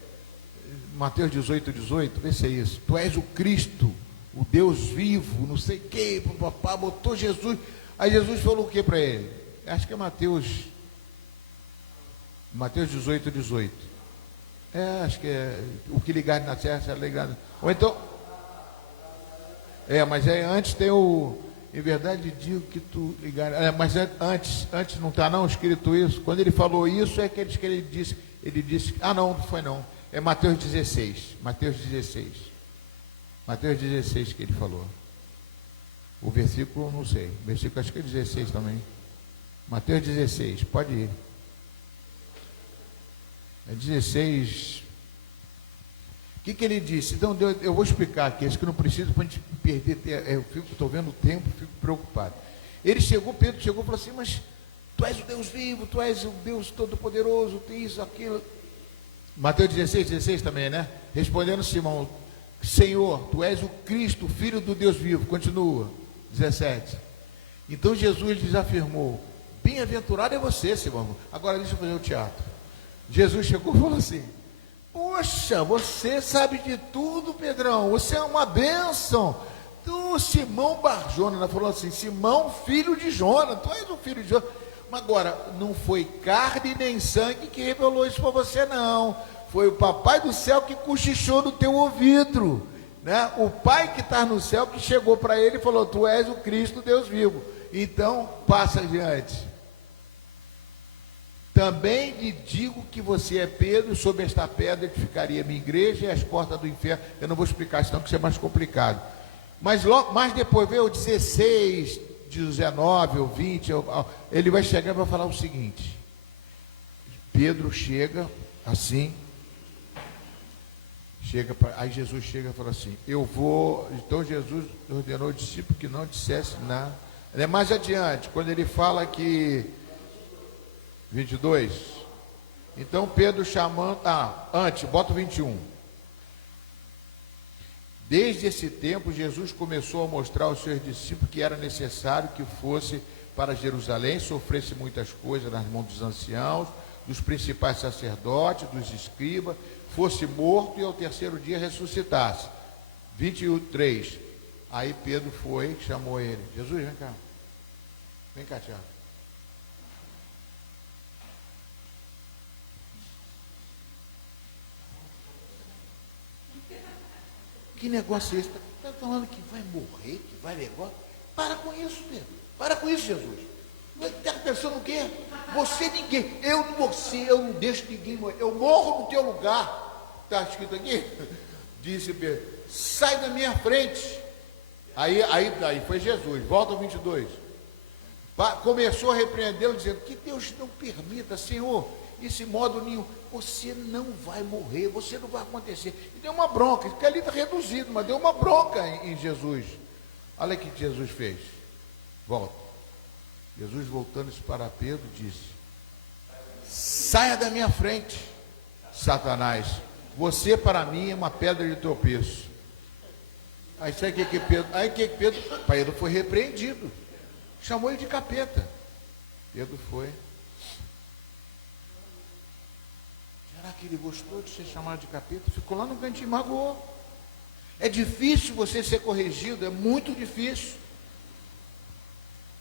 Mateus 18, vê se é isso. Tu és o Cristo, o Deus vivo, não sei o que, papá, botou Jesus. Aí Jesus falou o que para ele? Acho que é Mateus 18, 18. Acho que é o que ligar na terra será ligado. Ou então, mas antes tem o, em verdade digo que tu ligar, mas antes não está não escrito isso. Quando ele falou isso, é que ele disse, não foi não. É Mateus 16, Mateus 16 que ele falou. O versículo, não sei, o versículo acho que é 16 também. Mateus 16, pode ir. É 16. O que ele disse? Então, eu vou explicar aqui, acho que não preciso para a gente perder. Eu estou vendo o tempo, fico preocupado. Pedro chegou e falou assim: mas tu és o Deus vivo, tu és o Deus Todo-Poderoso, tu isso, aquilo. Mateus 16, 16 também, né? Respondendo Simão: Senhor, tu és o Cristo, Filho do Deus vivo. Continua, 17. Então Jesus lhes afirmou: bem-aventurado é você, Simão. Agora deixa eu fazer o teatro. Jesus chegou e falou assim: poxa, você sabe de tudo, Pedrão, você é uma bênção. Tu, Simão Barjona, ela falou assim: Simão, filho de Jonas, tu és o filho de Jonas. Mas agora, não foi carne nem sangue que revelou isso para você, não. Foi o papai do céu que cochichou no teu ouvido, né? O pai que está no céu que chegou para ele e falou: tu és o Cristo, Deus vivo. Então, passa adiante. Também lhe digo que você é Pedro, sobre esta pedra edificaria minha igreja e as portas do inferno. Eu não vou explicar isso não, que isso é mais complicado. Mas depois veio o 16, 19 ou 20, ele vai chegar e vai falar o seguinte. Pedro chega assim, aí Jesus chega e fala assim: então Jesus ordenou ao discípulo que não dissesse nada. Mais adiante, quando ele fala que 22. Então Pedro chamando, antes, bota o 21. Desde esse tempo, Jesus começou a mostrar aos seus discípulos que era necessário que fosse para Jerusalém, sofresse muitas coisas nas mãos dos anciãos, dos principais sacerdotes, dos escribas, fosse morto e ao terceiro dia ressuscitasse. 23. Aí Pedro foi, chamou ele: Jesus, vem cá. Vem cá, Tiago. Que negócio é esse? Está falando que vai morrer, que vai negócio? Para com isso, Pedro. Para com isso, Jesus. Está pensando o quê? Você ninguém. Eu não deixo ninguém morrer. Eu morro no teu lugar. Está escrito aqui? Disse Pedro: sai da minha frente. Aí foi Jesus. Volta ao 22. Começou a repreendê-lo, dizendo: que Deus não permita, Senhor, esse modo nenhum. Você não vai morrer, você não vai acontecer. E deu uma bronca, porque ali está reduzido, mas deu uma bronca em Jesus. Olha o que Jesus fez. Volta. Jesus, voltando-se para Pedro, disse: saia da minha frente, Satanás. Você para mim é uma pedra de tropeço. Aí sabe o que Pedro foi repreendido. Chamou ele de capeta. Pedro foi. Será que ele gostou de ser chamado de capeta? Ficou lá no cantinho e magoou. É difícil você ser corrigido, é muito difícil.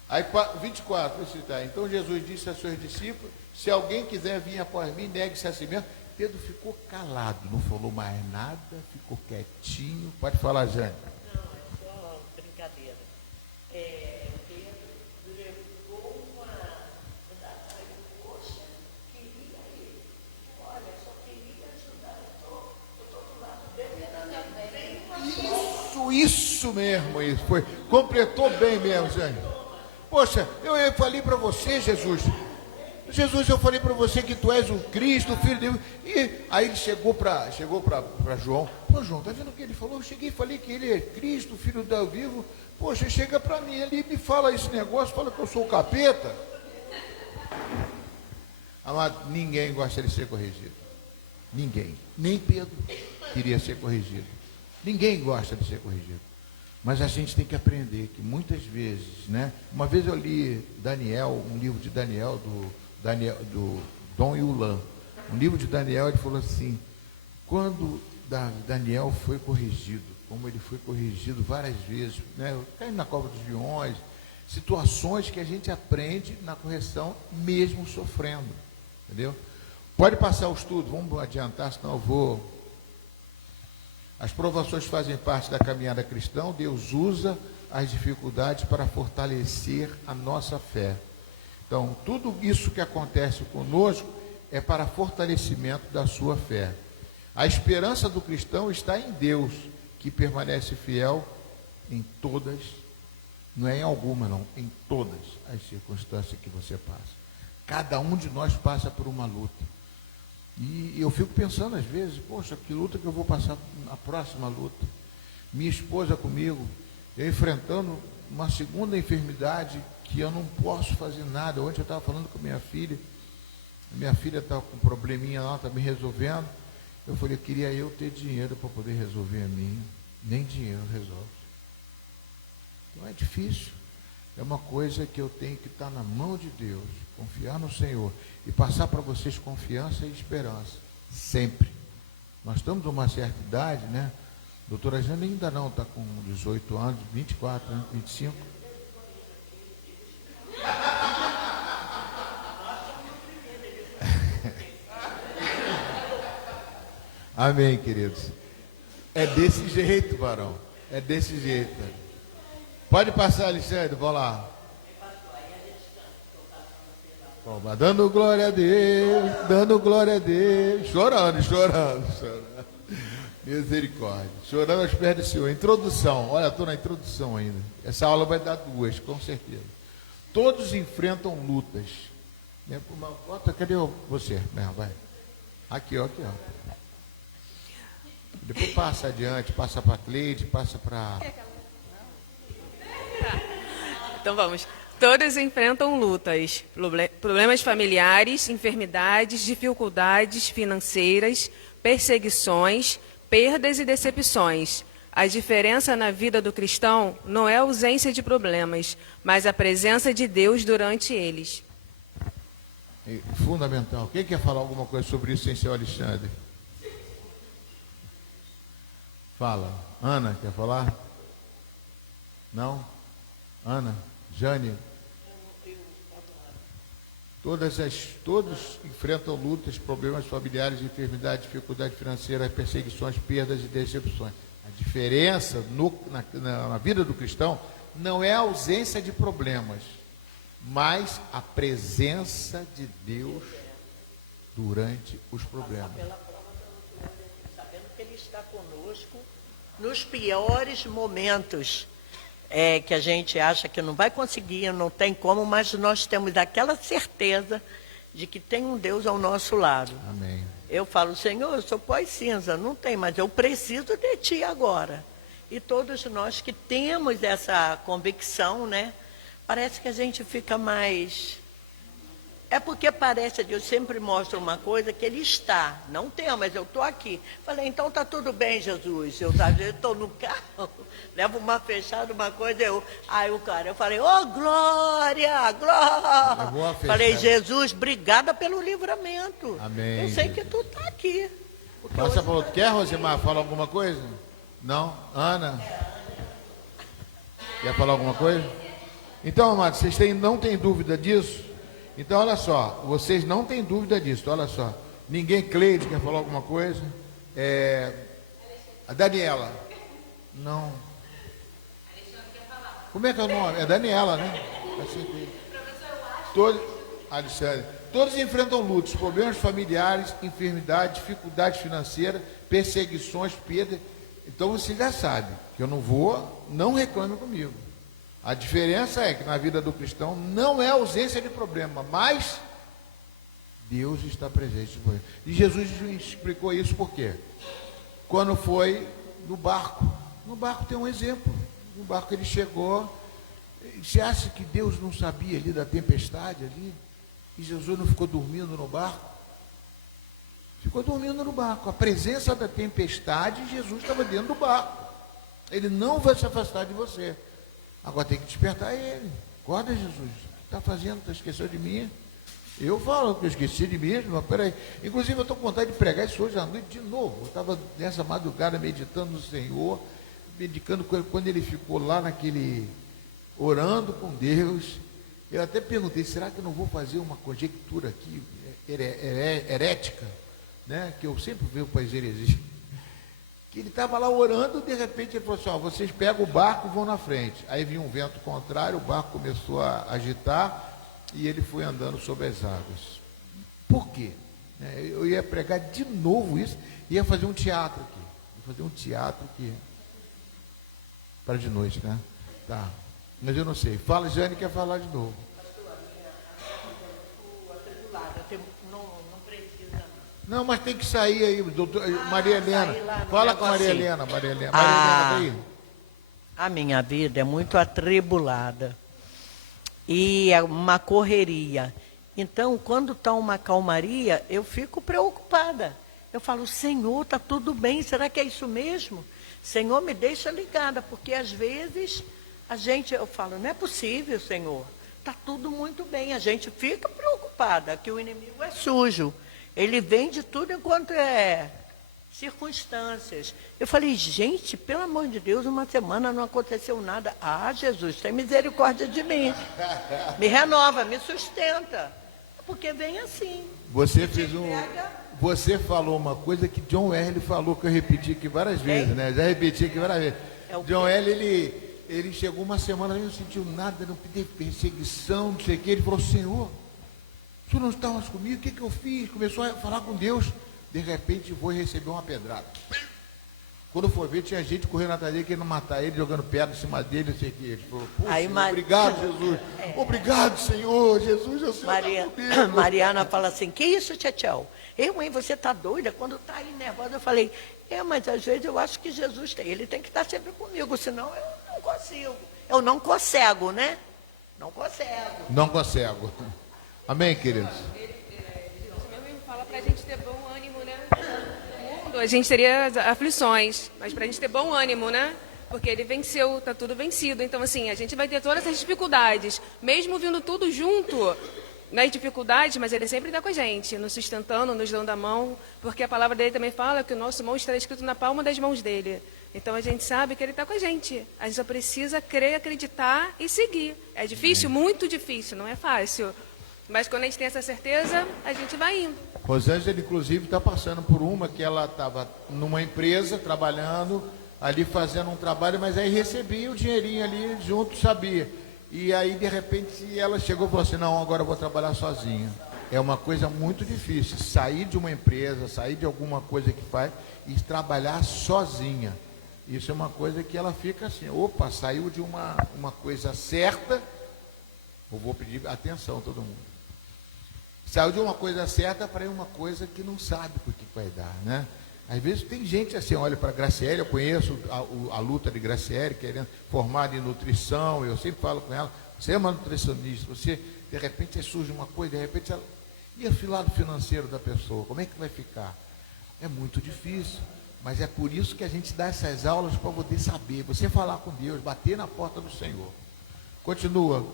Aí 24, então Jesus disse aos seus discípulos: se alguém quiser vir após mim, negue-se a si mesmo. Pedro ficou calado, não falou mais nada, ficou quietinho. Pode falar, Jane. Não, é só brincadeira. Pedro levou uma... Poxa, queria ir. Olha, só queria ajudar. Eu estou do lado dele também. Isso mesmo, isso foi. Completou bem mesmo, Jane. Poxa, eu falei para você, Jesus, eu falei para você que tu és o Cristo, o Filho de Deus. E aí ele chegou para João. Pô, João, tá vendo o que ele falou? Eu cheguei e falei que ele é Cristo, o Filho do Deus vivo. Poxa, chega para mim, ele me fala esse negócio, fala que eu sou o capeta. Amado, ninguém gosta de ser corrigido. Ninguém. Nem Pedro queria ser corrigido. Ninguém gosta de ser corrigido. Mas a gente tem que aprender que muitas vezes, né? Uma vez eu li um livro de Daniel, do Dom Yulan. Um livro de Daniel, ele falou assim: quando Daniel foi corrigido, como ele foi corrigido várias vezes, né? Caindo na cova dos leões, situações que a gente aprende na correção, mesmo sofrendo, entendeu? Pode passar o estudo, vamos adiantar, senão eu vou. As provações fazem parte da caminhada cristã. Deus usa as dificuldades para fortalecer a nossa fé. Então, tudo isso que acontece conosco é para fortalecimento da sua fé. A esperança do cristão está em Deus, que permanece fiel em todas, não é em alguma não, em todas as circunstâncias que você passa. Cada um de nós passa por uma luta. E eu fico pensando às vezes, poxa, que luta que eu vou passar na próxima luta. Minha esposa comigo, eu enfrentando uma segunda enfermidade que eu não posso fazer nada. Ontem eu estava falando com a minha filha está com um probleminha lá, está me resolvendo. Eu falei, queria eu ter dinheiro para poder resolver a minha. Nem dinheiro resolve. Então é difícil. É uma coisa que eu tenho que estar na mão de Deus, confiar no Senhor e passar para vocês confiança e esperança, sempre. Nós estamos numa certa idade, né? Doutora Jane ainda não, está com 18 anos, 24, né? 25. Amém, queridos. É desse jeito, varão. É desse jeito. Pode passar, Alexandre, vamos lá. Bom, dando glória a Deus, dando glória a Deus. Chorando. Misericórdia. Chorando aos pés do Senhor. Introdução. Olha, estou na introdução ainda. Essa aula vai dar 2, com certeza. Todos enfrentam lutas. Bota, cadê você? Vai. Aqui, ó. Depois passa adiante, passa para a Cleide, passa para... Então vamos. Todos enfrentam lutas, problemas familiares, enfermidades, dificuldades financeiras, perseguições, perdas e decepções. A diferença na vida do cristão não é a ausência de problemas, mas a presença de Deus durante eles. Fundamental. Quem quer falar alguma coisa sobre isso sem ser o Alexandre? Fala. Ana, quer falar? Não? Ana? Jane? Todos enfrentam lutas, problemas familiares, enfermidades, dificuldade financeira, perseguições, perdas e decepções. A diferença na vida do cristão não é a ausência de problemas, mas a presença de Deus durante os problemas. Sabendo que Ele está conosco nos piores momentos. Que a gente acha que não vai conseguir, não tem como, mas nós temos aquela certeza de que tem um Deus ao nosso lado. Amém. Eu falo, Senhor, eu sou pó e cinza, não tem, mas eu preciso de Ti agora. E todos nós que temos essa convicção, né? Parece que a gente fica mais... É porque parece, Deus sempre mostra uma coisa que Ele está. Não tem, mas eu estou aqui. Falei, então está tudo bem, Jesus. Eu estou no carro, levo uma fechada, uma coisa, aí o cara, eu falei, glória, glória. Falei, Jesus, obrigada pelo livramento. Amém. Eu sei que Tu está aqui. Passa para outro. Quer, Rosemar, falar alguma coisa? Não? Ana? Quer falar alguma coisa? Então, amados, vocês não têm dúvida disso? Então, olha só, vocês não têm dúvida disso, olha só. Ninguém, Cleide, quer falar alguma coisa? A Daniela. Não. Como é que é o nome? É Daniela, né? Alexandre. Todos enfrentam lutas, problemas familiares, enfermidade, dificuldade financeira, perseguições, perda. Então você já sabe que eu não reclame comigo. A diferença é que na vida do cristão não é ausência de problema, mas Deus está presente com ele. E Jesus explicou isso por quê? Quando foi no barco tem um exemplo. No barco ele chegou. Você acha que Deus não sabia ali da tempestade ali? E Jesus não ficou dormindo no barco? Ficou dormindo no barco. A presença da tempestade, Jesus estava dentro do barco. Ele não vai se afastar de você. Agora tem que despertar ele. Acorda, Jesus. O que está fazendo? Está esquecendo de mim? Eu falo que eu esqueci de mim, mas peraí. Inclusive eu estou com vontade de pregar isso hoje à noite de novo. Eu estava nessa madrugada meditando no Senhor. medicando, quando ele ficou lá naquele, orando com Deus, eu até perguntei, será que eu não vou fazer uma conjectura aqui, herética, né? Que eu sempre vejo para as heresias. Que ele estava lá orando, de repente ele falou assim, ó, vocês pegam o barco e vão na frente. Aí vinha um vento contrário, o barco começou a agitar e ele foi andando sobre as águas. Por quê? Eu ia pregar de novo isso, ia fazer um teatro aqui. Ia fazer um teatro aqui. Para de noite, né? Tá. Mas eu não sei. Fala, Jane quer falar de novo. Não, mas tem que sair aí, doutor, Maria Helena. Fala com Maria Helena, Maria Helena. A minha vida é muito atribulada e é uma correria. Então, quando está uma calmaria, eu fico preocupada. Eu falo, Senhor, está tudo bem, será que é isso mesmo? Senhor, me deixa ligada, porque às vezes eu falo, não é possível, Senhor, está tudo muito bem. A gente fica preocupada, que o inimigo é sujo. Ele vem de tudo enquanto é circunstâncias. Eu falei, gente, pelo amor de Deus, uma semana não aconteceu nada. Ah, Jesus, tem misericórdia de mim. Me renova, me sustenta. Porque vem assim. Você falou uma coisa que John Wesley falou, que eu repeti aqui várias vezes, né? Já repeti aqui várias vezes. John Wesley, ele chegou uma semana, ele não sentiu nada, não teve perseguição, não sei o quê. Ele falou, Senhor, o senhor não está mais comigo, o que eu fiz? Começou a falar com Deus, de repente foi receber uma pedrada. Quando foi ver, tinha gente correndo atrás dele, querendo matar ele, jogando pedra em cima dele, não sei o que. Ele falou, obrigado, Jesus. Obrigado, Senhor, Jesus, eu sei que Mariana fala assim, que isso, Tchau? Mãe, você está doida? Quando está aí nervosa, eu falei, mas às vezes eu acho que Jesus ele tem que estar sempre comigo, senão eu não consigo. Eu não consigo, né? Não consigo. Não consigo. Amém, queridos? Jesus mesmo fala para a gente ter bom ânimo, né? No mundo a gente teria aflições, mas para a gente ter bom ânimo, né? Porque ele venceu, está tudo vencido. Então, assim, a gente vai ter todas essas dificuldades, mesmo vindo tudo junto nas dificuldades, mas ele sempre está com a gente, nos sustentando, nos dando a mão, porque a palavra dele também fala que o nosso mão estará escrito na palma das mãos dele. Então, a gente sabe que ele está com a gente. A gente só precisa crer, acreditar e seguir. É difícil? Muito difícil, não é fácil. Mas quando a gente tem essa certeza, a gente vai indo. Rosângela, inclusive, está passando por uma que ela estava numa empresa, trabalhando, ali fazendo um trabalho, mas aí recebia o dinheirinho ali junto, sabia. E aí, de repente, ela chegou e falou assim, não, agora eu vou trabalhar sozinha. É uma coisa muito difícil, sair de uma empresa, sair de alguma coisa que faz e trabalhar sozinha. Isso é uma coisa que ela fica assim, opa, saiu de uma coisa certa, eu vou pedir atenção a todo mundo. Saiu de uma coisa certa para uma coisa que não sabe por que vai dar, né? Às vezes tem gente assim, olha para a Graciele, eu conheço a luta de Graciele, querendo formar em nutrição, eu sempre falo com ela, você é uma nutricionista, você, de repente surge uma coisa, de repente ela... E o lado financeiro da pessoa, como é que vai ficar? É muito difícil, mas é por isso que a gente dá essas aulas para poder saber, você falar com Deus, bater na porta do Senhor. Continua,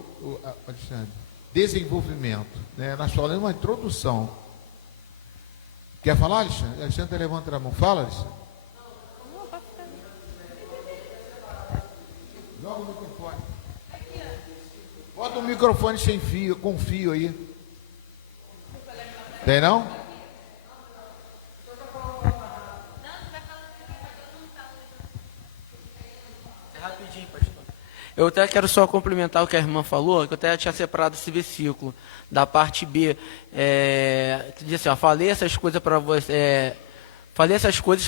Alexandre. Desenvolvimento, né? Nós falamos uma introdução. Quer falar, Alexandre? Alexandre levanta a mão. Fala, Alexandre. Joga o microfone. Bota o microfone sem fio, com fio aí. Tem não? Rapidinho, pastor. Eu até quero só complementar o que a irmã falou, que eu até tinha separado esse versículo da parte B, que diz assim, ó, falei essas coisas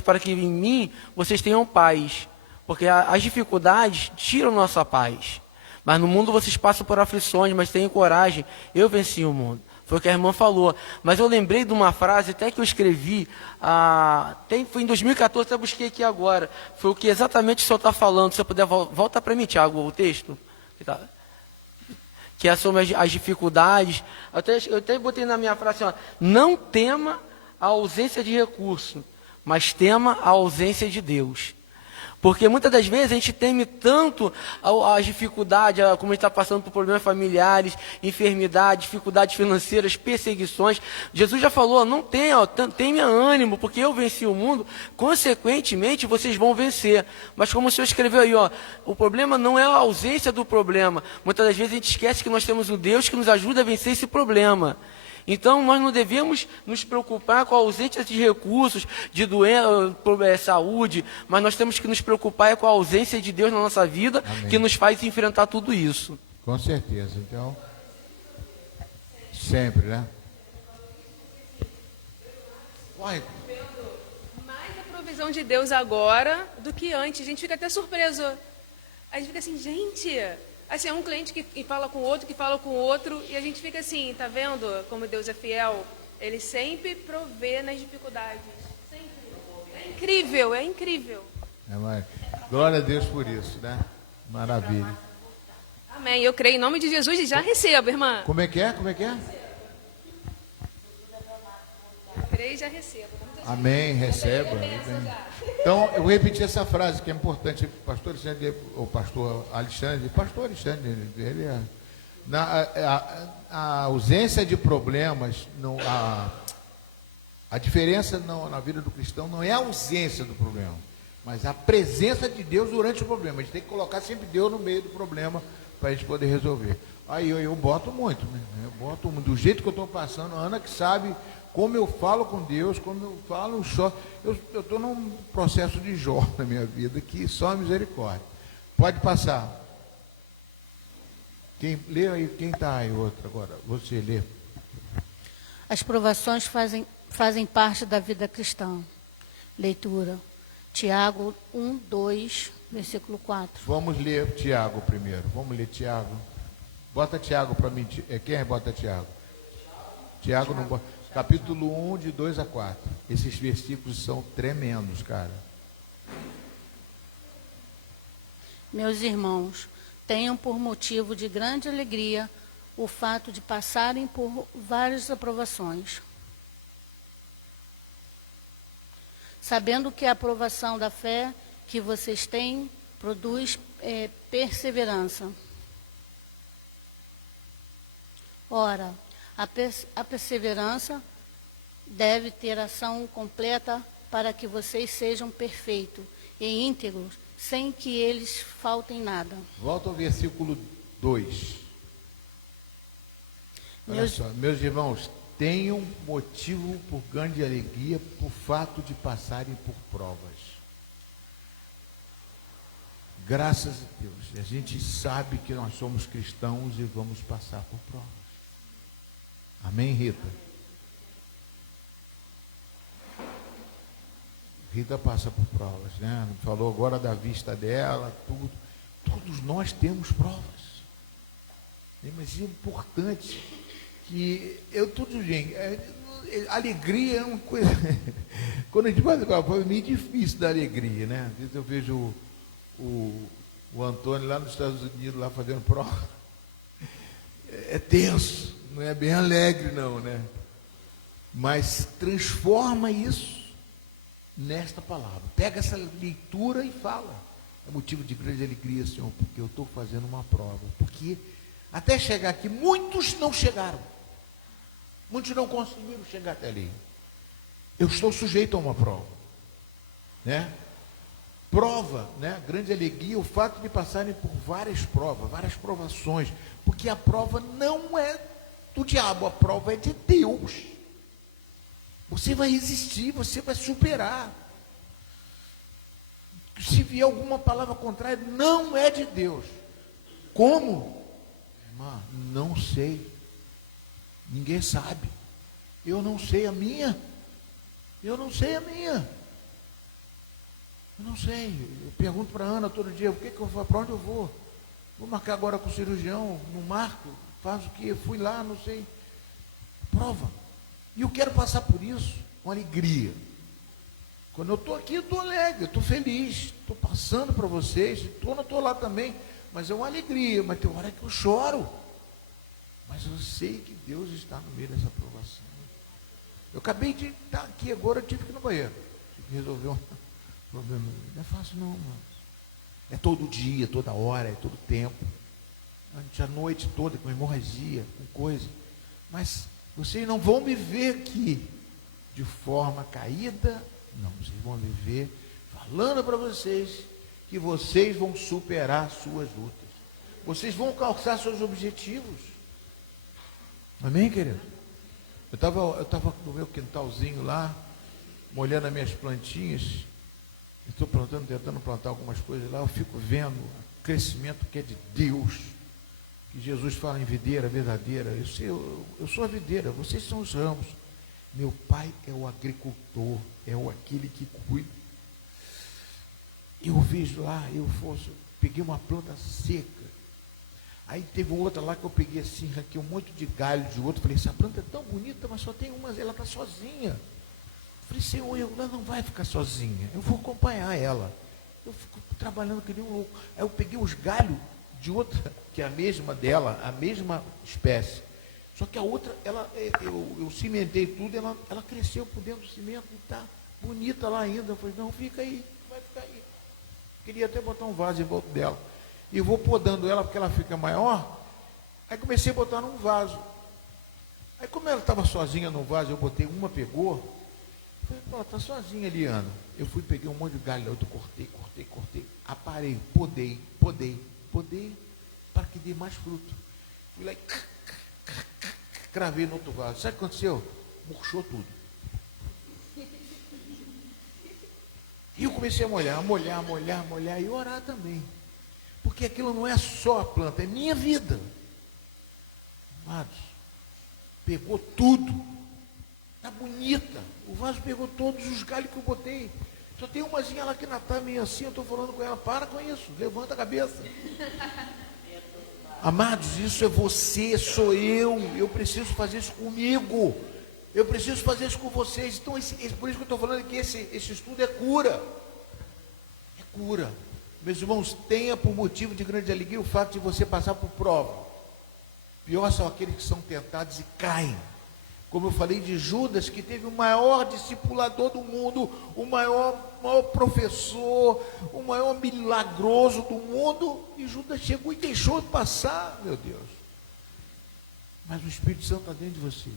para que em mim vocês tenham paz, porque as dificuldades tiram nossa paz, mas no mundo vocês passam por aflições, mas tenham coragem, eu venci o mundo. Foi o que a irmã falou. Mas eu lembrei de uma frase até que eu escrevi, foi em 2014, até busquei aqui agora. Foi o que exatamente o senhor está falando. Se você puder, volta para mim, Tiago, o texto. Que é sobre as dificuldades. Eu até botei na minha frase assim, ó, não tema a ausência de recurso, mas tema a ausência de Deus. Porque muitas das vezes a gente teme tanto as dificuldades, como a gente está passando por problemas familiares, enfermidades, dificuldades financeiras, perseguições. Jesus já falou, não tenha ânimo, porque eu venci o mundo, consequentemente vocês vão vencer. Mas como o Senhor escreveu aí, o problema não é a ausência do problema. Muitas das vezes a gente esquece que nós temos um Deus que nos ajuda a vencer esse problema. Então, nós não devemos nos preocupar com a ausência de recursos, de doença, saúde, mas nós temos que nos preocupar com a ausência de Deus na nossa vida, Amém. que nos faz enfrentar tudo isso. Com certeza. Então, sempre, né? Vai. Mais a provisão de Deus agora do que antes. A gente fica até surpreso. A gente fica assim, gente... Assim, é um cliente que fala com o outro, que fala com o outro, e a gente fica assim, tá vendo como Deus é fiel? Ele sempre provê nas dificuldades. Sempre. É incrível, é incrível. Glória a Deus por isso, né? Maravilha. Amém. Eu creio em nome de Jesus e já recebo, irmã. Como é que é? Como é que é? Eu creio e já recebo. Amém, receba. Então, eu vou repetir essa frase que é importante. Pastor Alexandre, ele é, a ausência de problemas, não, a diferença na vida do cristão não é a ausência do problema, mas a presença de Deus durante o problema. A gente tem que colocar sempre Deus no meio do problema para a gente poder resolver. Aí eu boto muito, né? Eu boto do jeito que eu estou passando, a Ana que sabe como eu falo com Deus, como eu falo, eu estou num processo de Jó na minha vida, que só a misericórdia. Pode passar. Quem lê aí, quem está aí outro agora? Você lê. As provações fazem parte da vida cristã. Leitura. Tiago 1, 2, versículo 4. Vamos ler Tiago primeiro. Vamos ler Tiago. Bota Tiago para mim. Quem bota Tiago? Tiago não bota. Capítulo 1, de 2 a 4. Esses versículos são tremendos, cara. Meus irmãos, tenham por motivo de grande alegria o fato de passarem por várias aprovações, sabendo que a aprovação da fé que vocês têm produz perseverança. Ora, a perseverança deve ter ação completa para que vocês sejam perfeitos e íntegros, sem que eles faltem nada. Volta ao versículo 2. Olha só, meus irmãos, tenham motivo por grande alegria por fato de passarem por provas. Graças a Deus, a gente sabe que nós somos cristãos e vamos passar por provas. Amém, Rita? Rita passa por provas, né? Falou agora da vista dela, tudo. Todos nós temos provas. Mas é importante que alegria é uma coisa. Quando a gente faz uma prova, é meio difícil da alegria, né? Às vezes eu vejo o Antônio lá nos Estados Unidos, lá fazendo prova. É tenso. Não é bem alegre, não, né? Mas transforma isso nesta palavra. Pega essa leitura e fala. É motivo de grande alegria, Senhor, porque eu estou fazendo uma prova. Porque até chegar aqui, muitos não chegaram. Muitos não conseguiram chegar até ali. Eu estou sujeito a uma prova, né? Prova, né? Grande alegria, o fato de passarem por várias provas, várias provações. Porque a prova não é do diabo, a prova é de Deus. Você vai resistir, você vai superar. Se vier alguma palavra contrária, não é de Deus. Como? Irmã, não sei. Ninguém sabe. Eu não sei a minha. Eu não sei a minha. Eu não sei. Eu pergunto para a Ana todo dia, o que eu vou, para onde eu vou? Vou marcar agora com o cirurgião, não marco. Faz o que? Eu fui lá, não sei. Prova. E eu quero passar por isso com alegria. Quando eu estou aqui, eu estou alegre, eu estou feliz. Estou passando para vocês. Não estou lá também. Mas é uma alegria. Mas tem hora que eu choro. Mas eu sei que Deus está no meio dessa provação. Eu acabei de estar aqui agora, eu tive que ir no banheiro. Tive que resolver um problema. Não é fácil não, mano. É todo dia, toda hora, é todo tempo. A noite toda com hemorragia, com coisa. Mas vocês não vão me ver aqui de forma caída, não. Vocês vão me ver falando para vocês que vocês vão superar suas lutas. Vocês vão alcançar seus objetivos. Amém, querido? Eu estava no meu quintalzinho lá, molhando as minhas plantinhas. Estou tentando plantar algumas coisas lá. Eu fico vendo o crescimento que é de Deus. Que Jesus fala em videira verdadeira. Eu sou a videira, vocês são os ramos. Meu pai é o agricultor, é aquele que cuida. Eu vejo lá, peguei uma planta seca. Aí teve outra lá que eu peguei assim, arranquei um monte de galho de outro. Falei, essa planta é tão bonita, mas só tem uma, ela está sozinha. Falei, Senhor, ela não vai ficar sozinha, eu vou acompanhar ela. Eu fico trabalhando que nem um louco. Aí eu peguei os galhos de outra, que é a mesma dela, a mesma espécie. Só que a outra, eu cimentei tudo, ela cresceu por dentro do cimento e está bonita lá ainda. Eu falei, não, fica aí, vai ficar aí. Queria até botar um vaso em volta dela. E eu vou podando ela porque ela fica maior. Aí comecei a botar num vaso. Aí como ela estava sozinha no vaso, eu botei uma, pegou. Eu falei, pô, ela está sozinha ali, Ana. Eu fui, peguei um monte de galho, eu cortei. Aparei, podei, para que dê mais fruto. Fui lá e cravei no outro vaso. Sabe o que aconteceu? Murchou tudo. E eu comecei a molhar e orar também. Porque aquilo não é só a planta, é minha vida. Amados, pegou tudo. Está bonita. O vaso pegou todos os galhos que eu botei. Só tem umazinha lá que ainda está meio assim, eu estou falando com ela, para com isso, levanta a cabeça. Amados, isso é você, sou eu preciso fazer isso comigo. Eu preciso fazer isso com vocês. Então, por isso que eu estou falando que esse estudo é cura. É cura. Meus irmãos, tenha por motivo de grande alegria o fato de você passar por prova. Pior são aqueles que são tentados e caem. Como eu falei de Judas, que teve o maior discipulador do mundo, o maior professor, o maior milagroso do mundo, e Judas chegou e deixou de passar, meu Deus. Mas o Espírito Santo está dentro de vocês.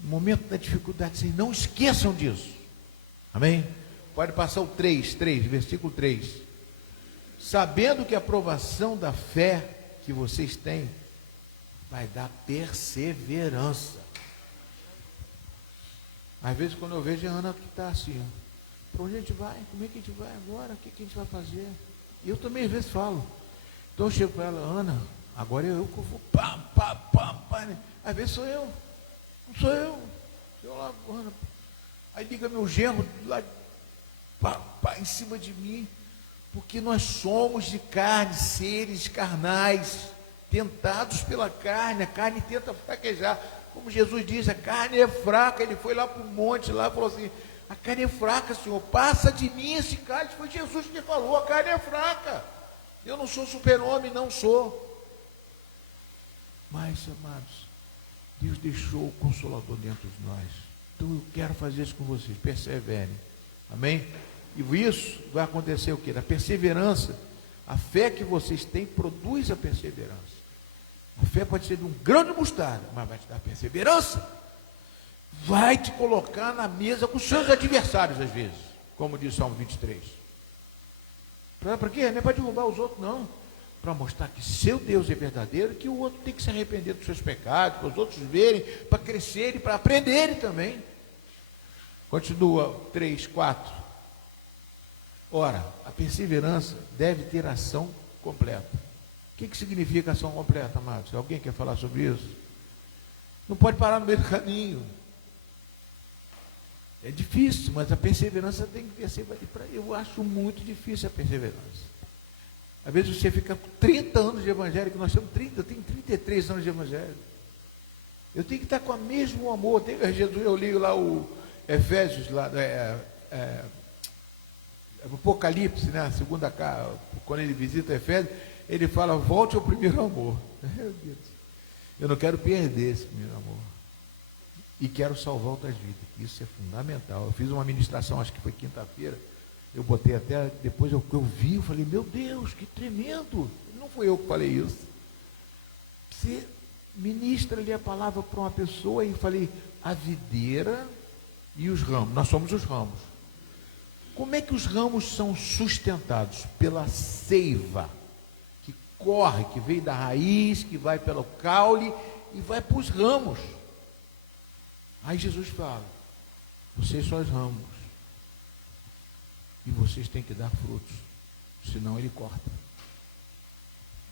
No momento da dificuldade, vocês não esqueçam disso. Amém? Pode passar o 3, versículo 3. Sabendo que a aprovação da fé que vocês têm vai dar perseverança. Às vezes quando eu vejo a Ana que está assim, para onde a gente vai? Como é que a gente vai agora? O que a gente vai fazer? E eu também às vezes falo. Então eu chego para ela, Ana, agora é eu que vou pá. Às vezes sou eu. Não sou eu. Eu lá, Ana. Aí liga meu genro lá, pá, em cima de mim. Porque nós somos de carne, seres carnais, tentados pela carne. A carne tenta fraquejar. Como Jesus diz, a carne é fraca. Ele foi lá para o monte lá e falou assim, a carne é fraca, Senhor, passa de mim esse cálice. Foi Jesus que falou, a carne é fraca. Eu não sou super-homem, não sou. Mas, amados, Deus deixou o Consolador dentro de nós. Então eu quero fazer isso com vocês, perseverem. Amém? E isso vai acontecer o quê? Da perseverança. A fé que vocês têm produz a perseverança. A fé pode ser de um grão de mostarda, mas vai te dar perseverança. Vai te colocar na mesa com os seus adversários, às vezes, como diz o Salmo 23. Para quê? Não é para derrubar os outros, não. Para mostrar que seu Deus é verdadeiro, que o outro tem que se arrepender dos seus pecados, para os outros verem, para crescerem, para aprenderem também. Continua 3, 4. Ora, a perseverança deve ter ação completa. O que significa ação completa, amados? Alguém quer falar sobre isso? Não pode parar no meio do caminho. É difícil, mas a perseverança tem que perseverar. Eu acho muito difícil a perseverança. Às vezes você fica com 30 anos de evangelho, que nós temos 30, eu tenho 33 anos de evangelho. Eu tenho que estar com o mesmo amor. Eu ligo lá o Efésios, lá, Apocalipse, né? A segunda carta, quando ele visita Efésios, ele fala, volte ao primeiro amor. Meu Deus, eu não quero perder esse primeiro amor. E quero salvar outras vidas. Isso é fundamental. Eu fiz uma ministração, acho que foi quinta-feira, Eu botei até, depois eu vi, eu falei, meu Deus, que tremendo. Não fui eu que falei isso. Você ministra ali a palavra para uma pessoa e falei, a videira e os ramos. Nós somos os ramos. Como é que os ramos são sustentados? Pela seiva, que corre, que vem da raiz, que vai pelo caule e vai para os ramos. Aí Jesus fala, vocês são os ramos, e vocês têm que dar frutos, senão ele corta.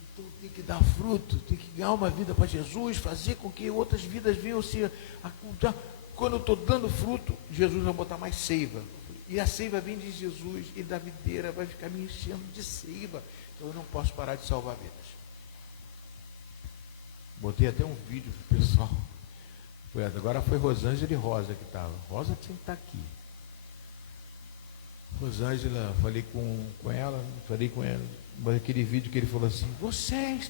Então tem que dar fruto, tem que ganhar uma vida para Jesus, fazer com que outras vidas venham se ocultar. Quando eu estou dando fruto, Jesus vai botar mais seiva. E a seiva vem de Jesus, e da videira vai ficar me enchendo de seiva. Então eu não posso parar de salvar vidas. Botei até um vídeo para o pessoal. Agora foi Rosângela e Rosa que estava. Rosa tinha que estar aqui. Rosângela, falei com ela, aquele vídeo que ele falou assim, vocês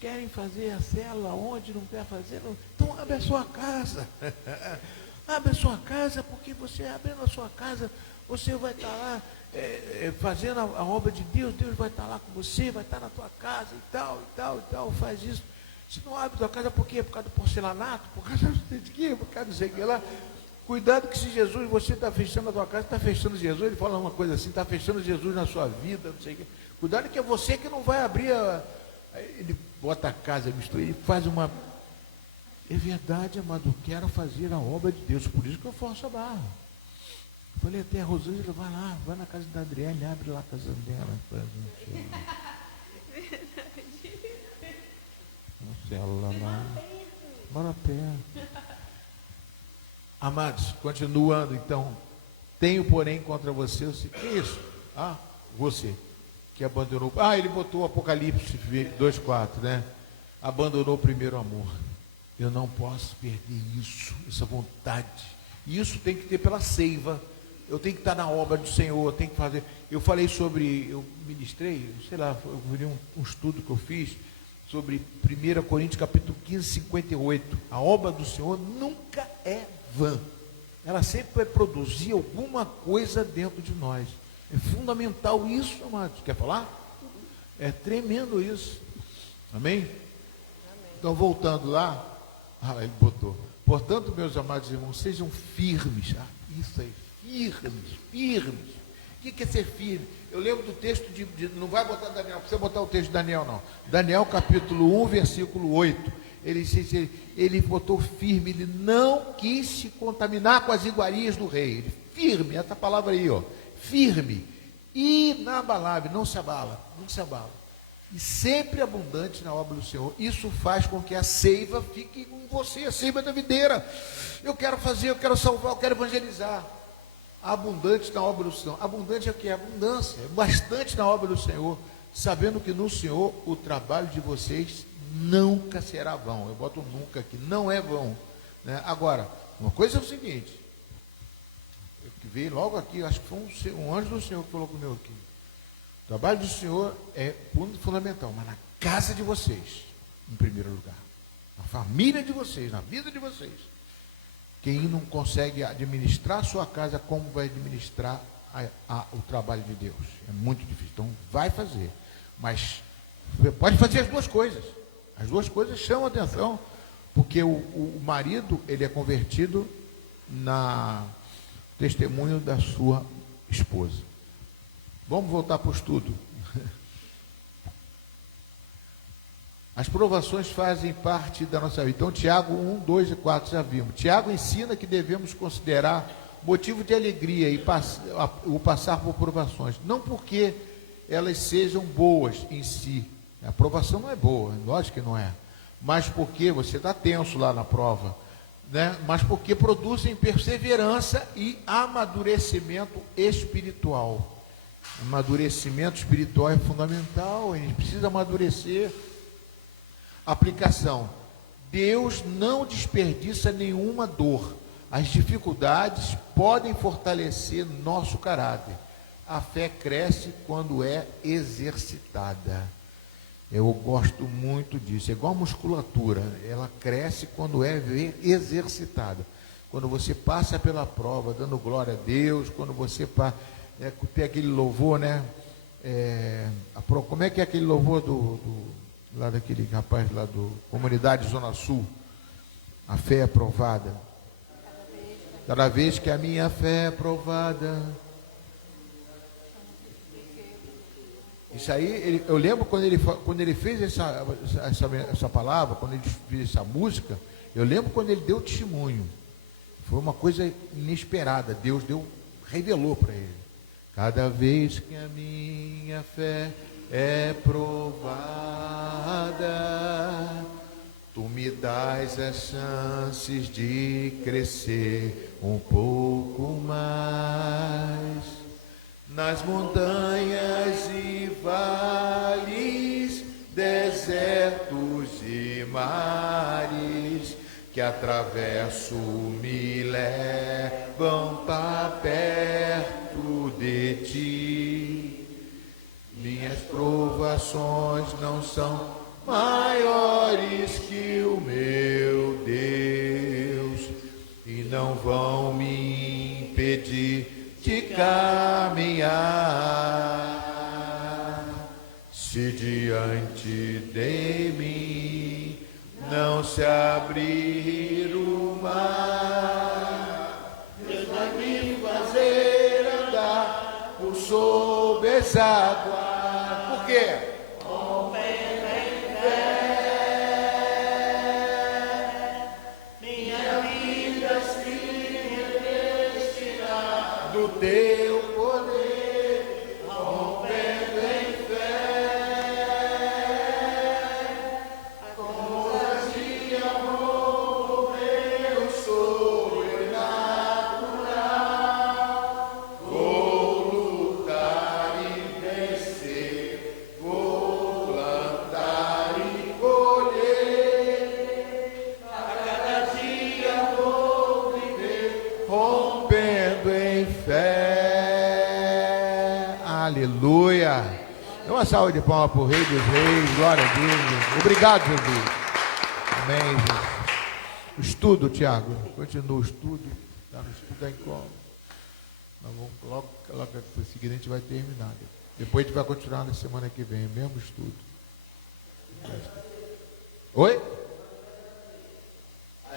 querem fazer a célula onde não quer fazer? Não. Então abre a sua casa. Abre a sua casa, porque você abrindo a sua casa, você vai estar lá fazendo a obra de Deus, Deus vai estar lá com você, vai estar na tua casa e tal, faz isso. Se não abre a tua casa, por quê? Por causa do porcelanato, por causa de quê? Por causa do sei que lá. Cuidado que se Jesus, você está fechando a tua casa, está fechando Jesus, ele fala uma coisa assim, está fechando Jesus na sua vida, não sei o quê. Cuidado que é você que não vai abrir ele bota a casa, mistura, ele faz uma... É verdade, amado, eu quero fazer a obra de Deus, por isso que eu forço a barra. Eu falei até a Rosângela, vai lá, vai na casa da Adriane, abre lá a casa dela. Célula lá. Bora pé. Amados, continuando então. Tenho, porém, contra você. Que é isso? Você que abandonou. Ele botou o Apocalipse 2:4, né? Abandonou o primeiro amor. Eu não posso perder isso, essa vontade. E isso tem que ter pela seiva. Eu tenho que estar na obra do Senhor, eu tenho que fazer. Eu falei sobre, eu ministrei, sei lá, eu vi um estudo que eu fiz sobre 1 Coríntios capítulo 15, 58. A obra do Senhor nunca é vã. Ela sempre vai produzir alguma coisa dentro de nós. É fundamental isso, amados. Quer falar? É tremendo isso. Amém? Então, voltando lá, ele botou. Portanto, meus amados irmãos, sejam firmes. Isso aí, firmes. O que é ser firme? Eu lembro do texto não vai botar Daniel, não precisa botar o texto de Daniel, não. Daniel, capítulo 1, versículo 8. Ele botou firme, ele não quis se contaminar com as iguarias do rei. Ele, firme, essa palavra aí, firme, inabalável, não se abala. E sempre abundante na obra do Senhor. Isso faz com que a seiva fique com você, a seiva da videira. Eu quero fazer, eu quero salvar, eu quero evangelizar. Abundante na obra do Senhor. Abundante é o que? Abundância. É bastante na obra do Senhor. Sabendo que no Senhor o trabalho de vocês nunca será vão. Eu boto nunca aqui, não é vão. Né? Agora, uma coisa é o seguinte. Que veio logo aqui, acho que foi um anjo do Senhor que falou comigo aqui. O trabalho do Senhor é fundamental, mas na casa de vocês, em primeiro lugar. Na família de vocês, na vida de vocês. Quem não consegue administrar a sua casa, como vai administrar o trabalho de Deus? É muito difícil. Então, vai fazer. Mas pode fazer as duas coisas. As duas coisas chamam a atenção, porque o marido, ele é convertido na testemunho da sua esposa. Vamos voltar para o estudo. As provações fazem parte da nossa vida. Então, Tiago 1, 2 e 4 já vimos. Tiago ensina que devemos considerar motivo de alegria o passar por provações. Não porque elas sejam boas em si. A provação não é boa, lógico que não é. Mas porque você está tenso lá na prova. Né? Mas porque produzem perseverança e amadurecimento espiritual. Amadurecimento espiritual é fundamental, a gente precisa amadurecer. Aplicação. Deus não desperdiça nenhuma dor. As dificuldades podem fortalecer nosso caráter. A fé cresce quando é exercitada. Eu gosto muito disso. É igual a musculatura. Ela cresce quando é exercitada. Quando você passa pela prova, dando glória a Deus, quando você Tem aquele louvor, né? Como é que é aquele louvor lá daquele rapaz lá do Comunidade Zona Sul? A fé é provada. Cada vez que a minha fé é provada. Isso aí, eu lembro quando ele fez essa palavra, quando ele fez essa música, eu lembro quando ele deu testemunho. Foi uma coisa inesperada. Deus revelou para ele. Cada vez que a minha fé é provada, tu me dás as chances de crescer um pouco mais. Nas montanhas e vales, desertos e mares, que atravesso me levam para perto de ti. Minhas provações não são maiores que o meu Deus, e não vão me impedir de caminhar. Se diante de mim não se abrir o mar, Deus vai me fazer andar por sob essa água. Por quê? Com fé, minha vida se revestirá do teu poder, rompendo em fé, com as de amor meu sobrenatural. Vou lutar e vencer, vou plantar e colher, a cada dia vou viver, rompendo em fé. Aleluia. Dê uma salva de palmas para o Rei dos Reis. Glória a Deus. Obrigado, Jesus. Amém, Jesus. O estudo, Tiago. Continua o estudo. Está no estudo aí como? Nós vamos logo em seguida a gente vai terminar. Depois a gente vai continuar na semana que vem, mesmo estudo. Oi?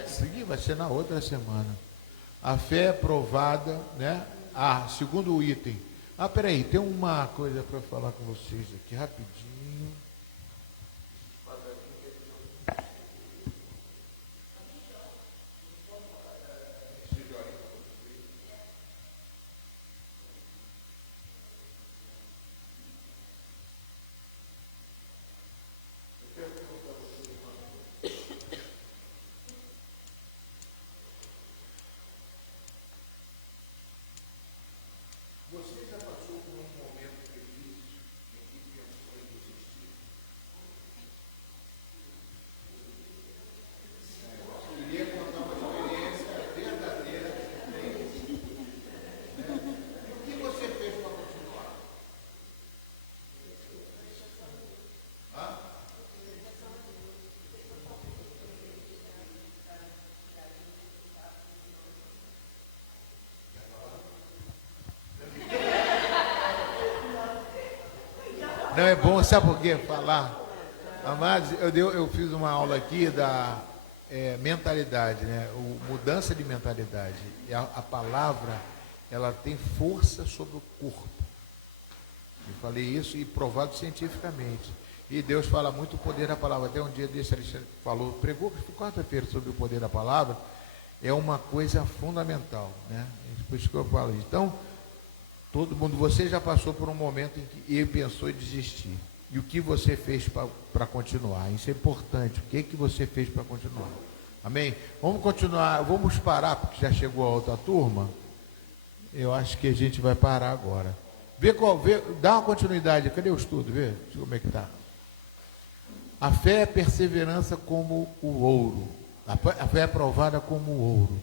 Seguir vai ser na outra semana. A fé é provada, né? Segundo o item. Peraí, tem uma coisa para falar com vocês aqui rapidinho. Você já passou por um momento feliz em que pensou em desistir? Eu queria contar uma experiência verdadeira que tem. O que você fez para continuar? Não é bom, sabe por quê? Falar. Amados, eu fiz uma aula aqui da mentalidade, né? Mudança de mentalidade. E a palavra, ela tem força sobre o corpo. Eu falei isso e provado cientificamente. E Deus fala muito o poder da palavra. Até um dia desse, Alexandre falou, pregou quarta-feira sobre o poder da palavra. É uma coisa fundamental, né? Por isso que eu falo. Então, todo mundo, você já passou por um momento em que ele pensou em desistir. E o que você fez para continuar? Isso é importante. O que você fez para continuar? Amém? Vamos continuar, vamos parar, porque já chegou a outra turma. Eu acho que a gente vai parar agora. Dá uma continuidade. Cadê o estudo? Vê como é que está. A fé é perseverança como o ouro. A fé é provada como o ouro.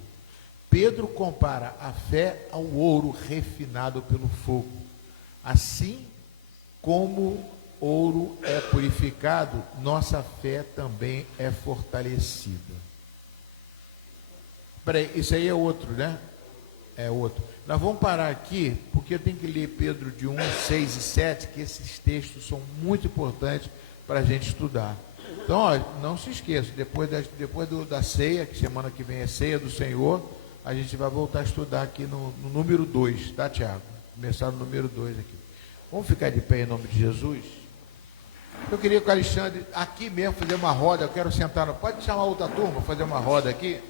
Pedro compara a fé ao ouro refinado pelo fogo. Assim como ouro é purificado, nossa fé também é fortalecida. Peraí, isso aí é outro, né? É outro. Nós vamos parar aqui, porque eu tenho que ler Pedro de 1, 6 e 7, que esses textos são muito importantes para a gente estudar. Então, ó, não se esqueça, depois da ceia, que semana que vem é ceia do Senhor, a gente vai voltar a estudar aqui no número 2, tá, Tiago? Começar no número 2 aqui. Vamos ficar de pé em nome de Jesus? Eu queria que o Alexandre, aqui mesmo, fazer uma roda. Eu quero sentar. Pode chamar outra turma, fazer uma roda aqui?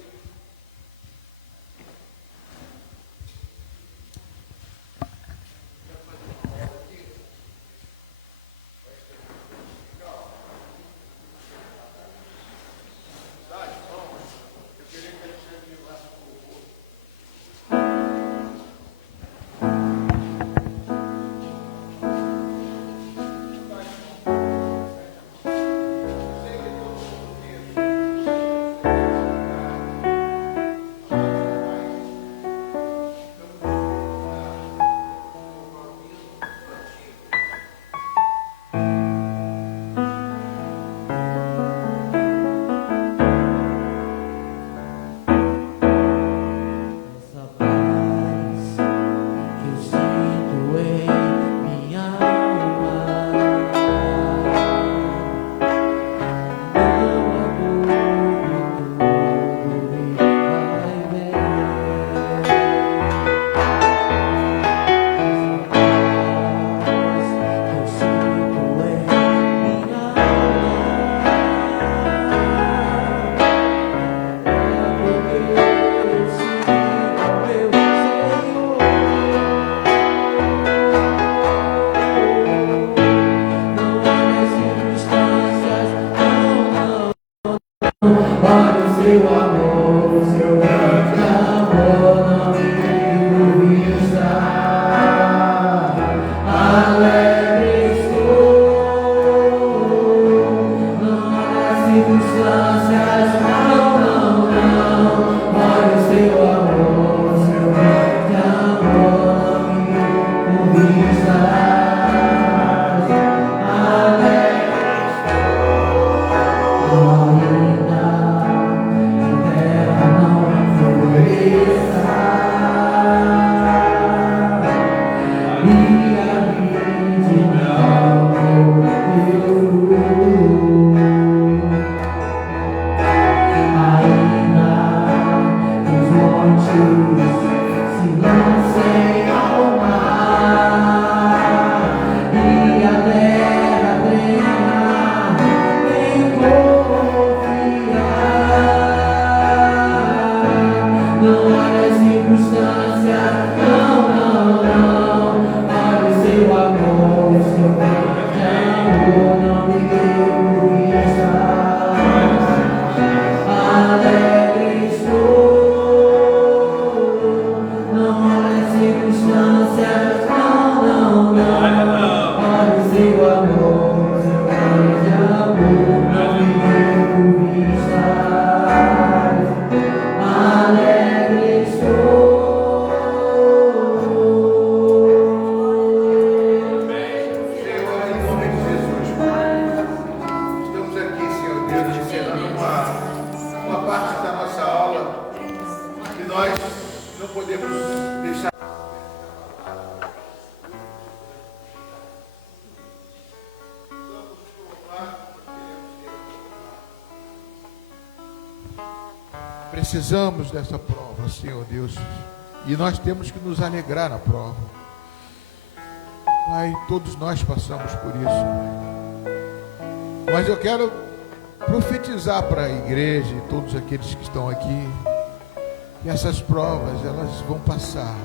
Essa paz que eu sinto em minha alma não abude tudo e vai bem. Essa paz que eu sinto em minha alma olha o seu amor, o seu grande amor, não me digo estar. Alegre estou, não há circunstâncias, não. Olha o seu amor, o seu grande amor, não me digo estar. Precisamos dessa prova, Senhor Deus, e nós temos que nos alegrar na prova. Pai, todos nós passamos por isso, mas eu quero profetizar para a igreja e todos aqueles que estão aqui, que essas provas, elas vão passar,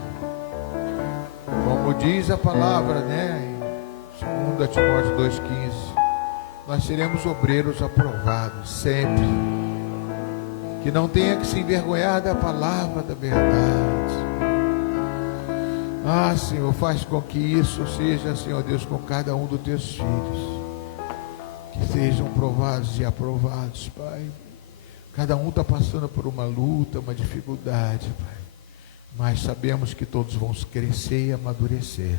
como diz a palavra, né, em 2 Timóteo 2,15, nós seremos obreiros aprovados, sempre, que não tenha que se envergonhar da palavra da verdade. Ah, Senhor, faz com que isso seja, Senhor Deus, com cada um dos teus filhos, que sejam provados e aprovados, Pai. Cada um está passando por uma luta, uma dificuldade, Pai, mas sabemos que todos vão crescer e amadurecer.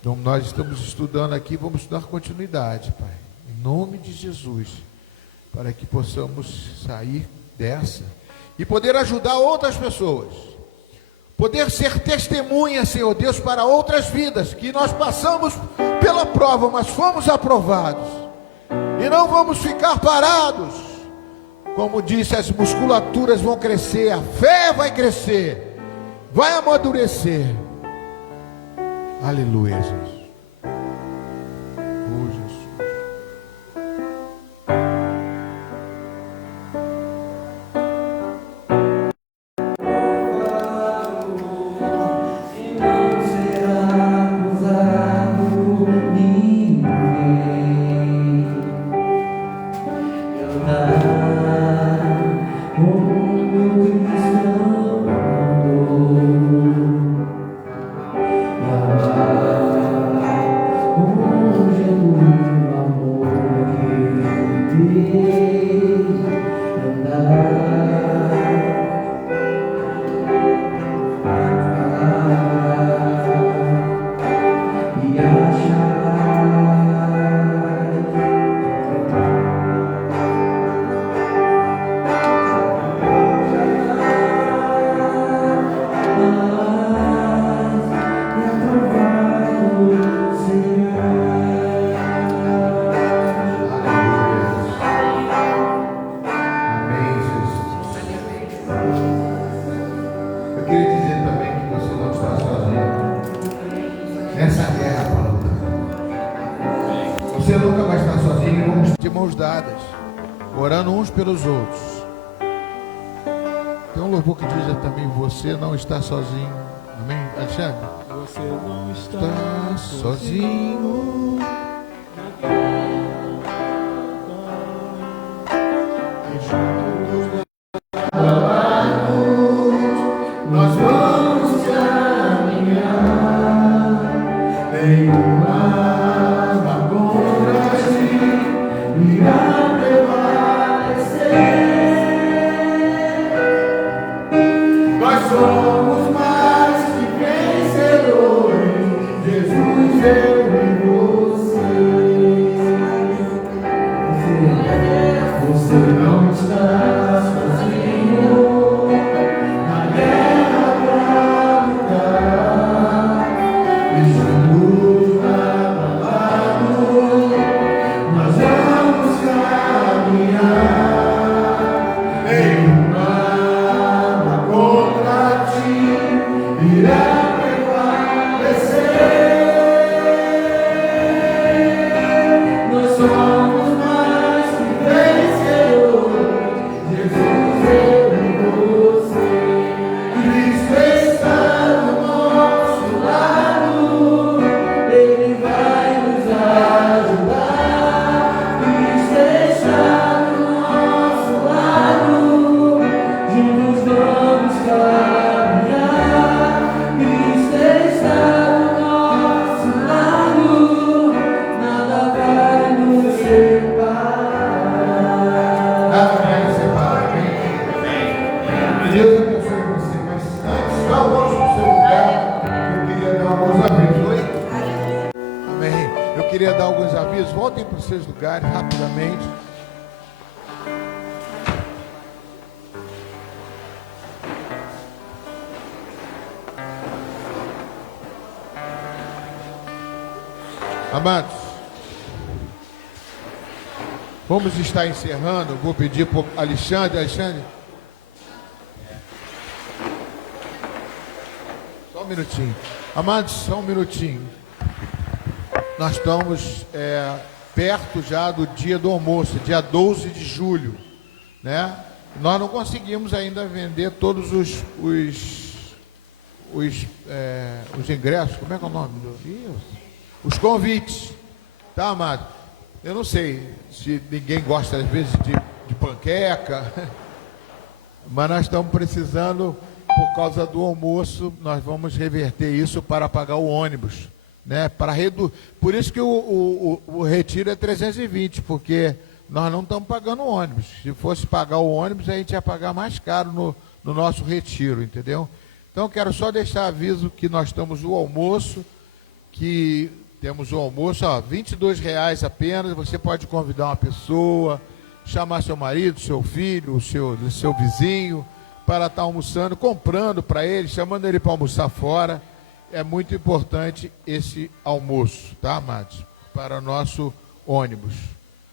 Então nós estamos estudando aqui, vamos dar continuidade, Pai, em nome de Jesus, para que possamos sair dessa e poder ajudar outras pessoas. poder ser testemunha, Senhor Deus, para outras vidas, que nós passamos pela prova, mas fomos aprovados, e não vamos ficar parados. Como disse, as musculaturas vão crescer, a fé vai crescer, vai amadurecer. Aleluia, Jesus. Oh, Jesus. E não será acusado ninguém. Andar como cristão andou. Você nunca vai estar sozinho, vamos de mãos dadas, orando uns pelos outros. Tem um louvor que diz também: você não está sozinho. Amém, Alexandre? Você não Está sozinho. Nós vamos caminhar em uma contra ti, irá prevalecer. Nós somos mais que vencedores, Jesus, eu e você. Você não está sozinho. Voltem para os seus lugares rapidamente. Amados, vamos estar encerrando. Vou pedir para o Alexandre. Só um minutinho. Amados, só um minutinho. Nós estamos perto já do dia do almoço, dia 12 de julho, né? Nós não conseguimos ainda vender todos os ingressos, como é que é o nome? Os convites, tá, amado? Eu não sei se ninguém gosta às vezes de panqueca, mas nós estamos precisando, por causa do almoço, nós vamos reverter isso para pagar o ônibus. Né, por isso que o retiro é 320, porque nós não estamos pagando o ônibus. Se fosse pagar o ônibus, a gente ia pagar mais caro no nosso retiro, entendeu? Então, quero só deixar aviso que nós estamos no almoço, que temos o almoço, ó, R$22 apenas. Você pode convidar uma pessoa, chamar seu marido, seu filho, o seu vizinho, para estar almoçando, comprando para ele, chamando ele para almoçar fora. É muito importante esse almoço, tá, amados? Para o nosso ônibus.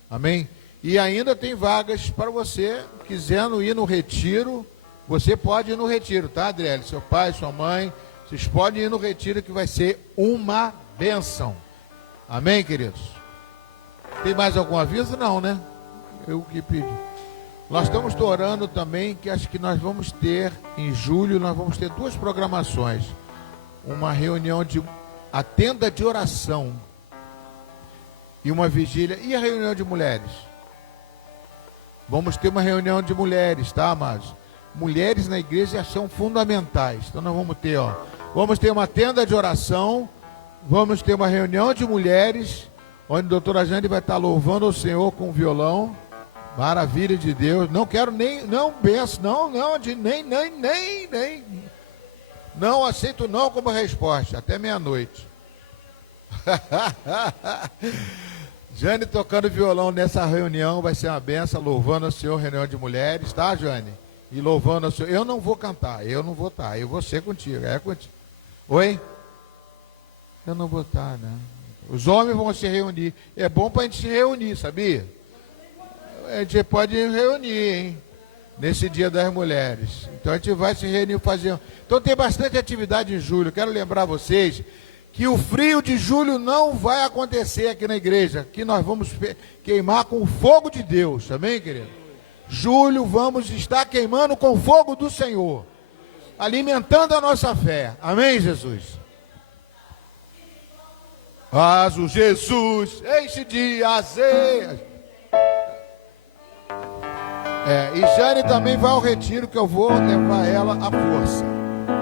Amém? E ainda tem vagas para você, quisendo ir no retiro. Você pode ir no retiro, tá, Adriele? Seu pai, sua mãe, vocês podem ir no retiro que vai ser uma bênção. Amém, queridos? Tem mais algum aviso? Não, né? Eu que pedi. Nós estamos orando também, que acho que nós vamos ter, em julho, nós vamos ter 2 programações. Uma reunião a tenda de oração e uma vigília. E a reunião de mulheres? Vamos ter uma reunião de mulheres, tá, amados? Mulheres na igreja são fundamentais. Então nós vamos ter, vamos ter uma tenda de oração, vamos ter uma reunião de mulheres, onde a doutora Jane vai estar louvando o Senhor com o violão. Maravilha de Deus. Não quero nem, não penso, nem. Não aceito não como resposta, até meia-noite. Jane tocando violão nessa reunião vai ser uma benção, louvando ao Senhor, reunião de mulheres, tá, Jane? E louvando ao Senhor. Eu não vou cantar, eu não vou estar, eu vou ser contigo, é contigo. Oi? Eu não vou estar, né? Os homens vão se reunir. É bom para a gente se reunir, sabia? A gente pode reunir, hein? Nesse dia das mulheres. Então a gente vai se reunir, fazer. Então tem bastante atividade em julho. Quero lembrar vocês que o frio de julho não vai acontecer aqui na igreja. Que nós vamos queimar com o fogo de Deus. Amém, querido? Julho vamos estar queimando com o fogo do Senhor. Alimentando a nossa fé. Amém, Jesus? Aso Jesus, enche de azeite. E Jane também vai ao retiro, que eu vou levar ela à força,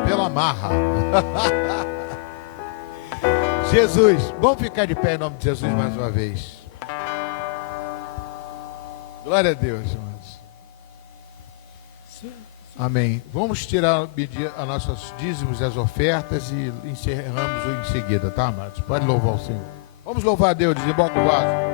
pela marra. Jesus, vamos ficar de pé em nome de Jesus mais uma vez. Glória a Deus, irmãos. Amém. Vamos tirar as nossas dízimos e as ofertas e encerramos em seguida, tá, amados? Pode louvar o Senhor. Vamos louvar a Deus, desemboca o vaso.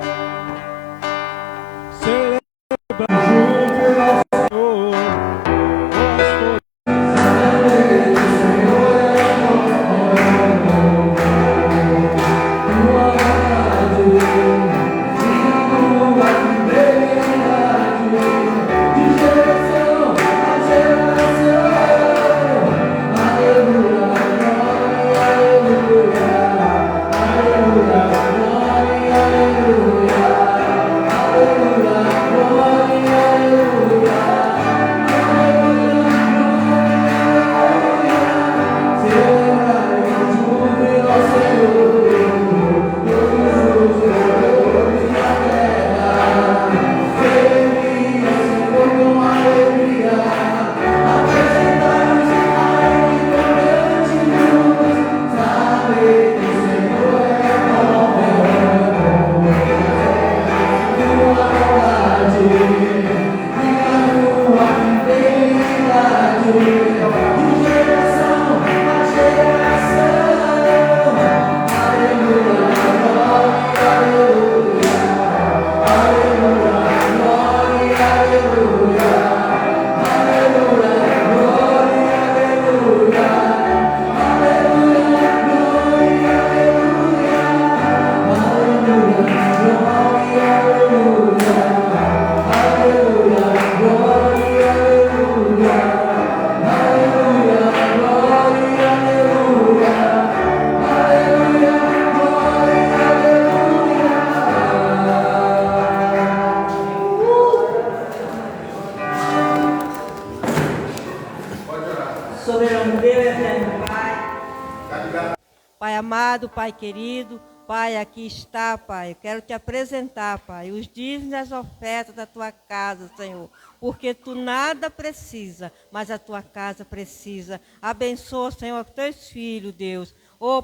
Pai querido, Pai, aqui está, Pai. Eu quero te apresentar, Pai, os dízimos e as ofertas da tua casa, Senhor. Porque tu nada precisa, mas a tua casa precisa. Abençoa, Senhor, os teus filhos, Deus.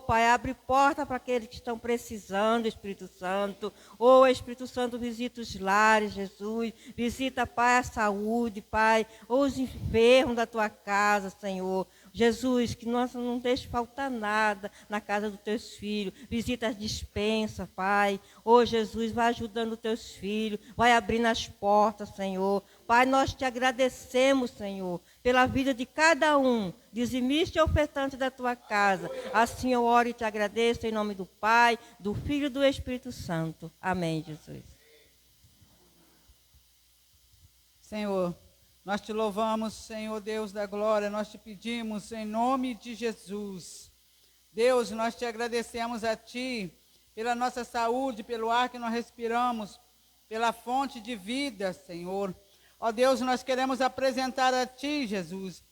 Pai, abre porta para aqueles que estão precisando, Espírito Santo. Espírito Santo, visita os lares, Jesus. Visita, Pai, a saúde, Pai. Os enfermos da tua casa, Senhor. Jesus, que nós não deixe faltar nada na casa dos teus filhos. Visita as despensas, Pai. Jesus, vai ajudando os teus filhos. Vai abrindo as portas, Senhor. Pai, nós te agradecemos, Senhor, pela vida de cada um, dizimista e ofertante da tua casa. Assim eu oro e te agradeço em nome do Pai, do Filho e do Espírito Santo. Amém, Jesus. Senhor, nós te louvamos, Senhor Deus da glória, nós te pedimos em nome de Jesus. Deus, nós te agradecemos a Ti pela nossa saúde, pelo ar que nós respiramos, pela fonte de vida, Senhor. Ó Deus, nós queremos apresentar a Ti, Jesus,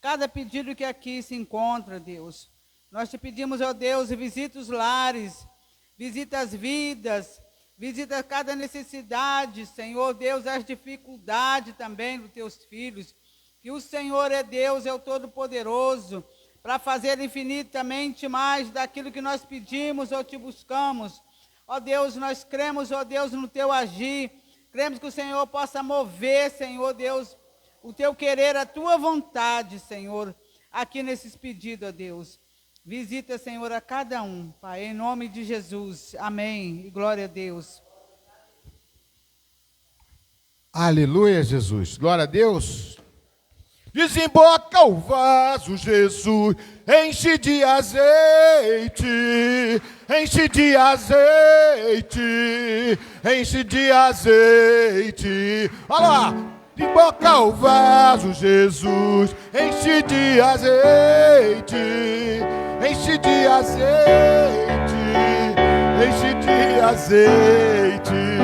cada pedido que aqui se encontra, Deus. Nós te pedimos, ó Deus, visita os lares, visita as vidas, visita cada necessidade, Senhor Deus, as dificuldades também dos Teus filhos. Que o Senhor é Deus, é o Todo-Poderoso, para fazer infinitamente mais daquilo que nós pedimos ou te buscamos. Ó Deus, nós cremos, ó Deus, no Teu agir. Cremos que o Senhor possa mover, Senhor Deus, o Teu querer, a Tua vontade, Senhor, aqui nesses pedidos, ó Deus. Visita, Senhor, a cada um, Pai, em nome de Jesus. Amém. E glória a Deus. Aleluia, Jesus. Glória a Deus. Desemboca o vaso, Jesus, enche de azeite, enche de azeite, enche de azeite. Olha lá, desemboca o vaso, Jesus, enche de azeite, enche de azeite, enche de azeite.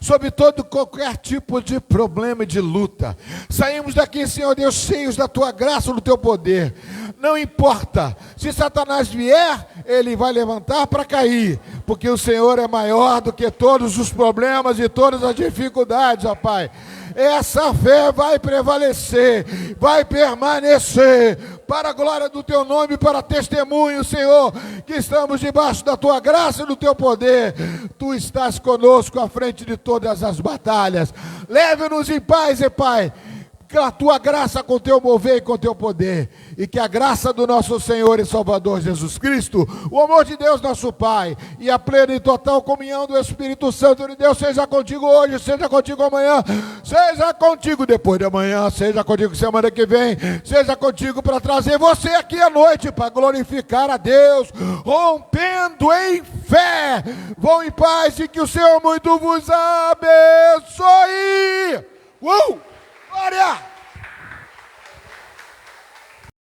Sobre todo qualquer tipo de problema e de luta. Saímos daqui, Senhor Deus, cheios da Tua graça, do Teu poder. Não importa, se Satanás vier, ele vai levantar para cair, porque o Senhor é maior do que todos os problemas e todas as dificuldades, ó Pai. Essa fé vai prevalecer, vai permanecer, para a glória do Teu nome, para testemunho, Senhor, que estamos debaixo da Tua graça e do Teu poder. Tu estás conosco à frente de todas as batalhas. Leve-nos em paz, Pai, com a Tua graça, com o Teu mover e com o Teu poder, e que a graça do nosso Senhor e Salvador Jesus Cristo, o amor de Deus nosso Pai, e a plena e total comunhão do Espírito Santo de Deus, seja contigo hoje, seja contigo amanhã, seja contigo depois de amanhã, seja contigo semana que vem, seja contigo para trazer você aqui à noite, para glorificar a Deus, rompendo em fé. Vão em paz e que o Senhor muito vos abençoe. Glória!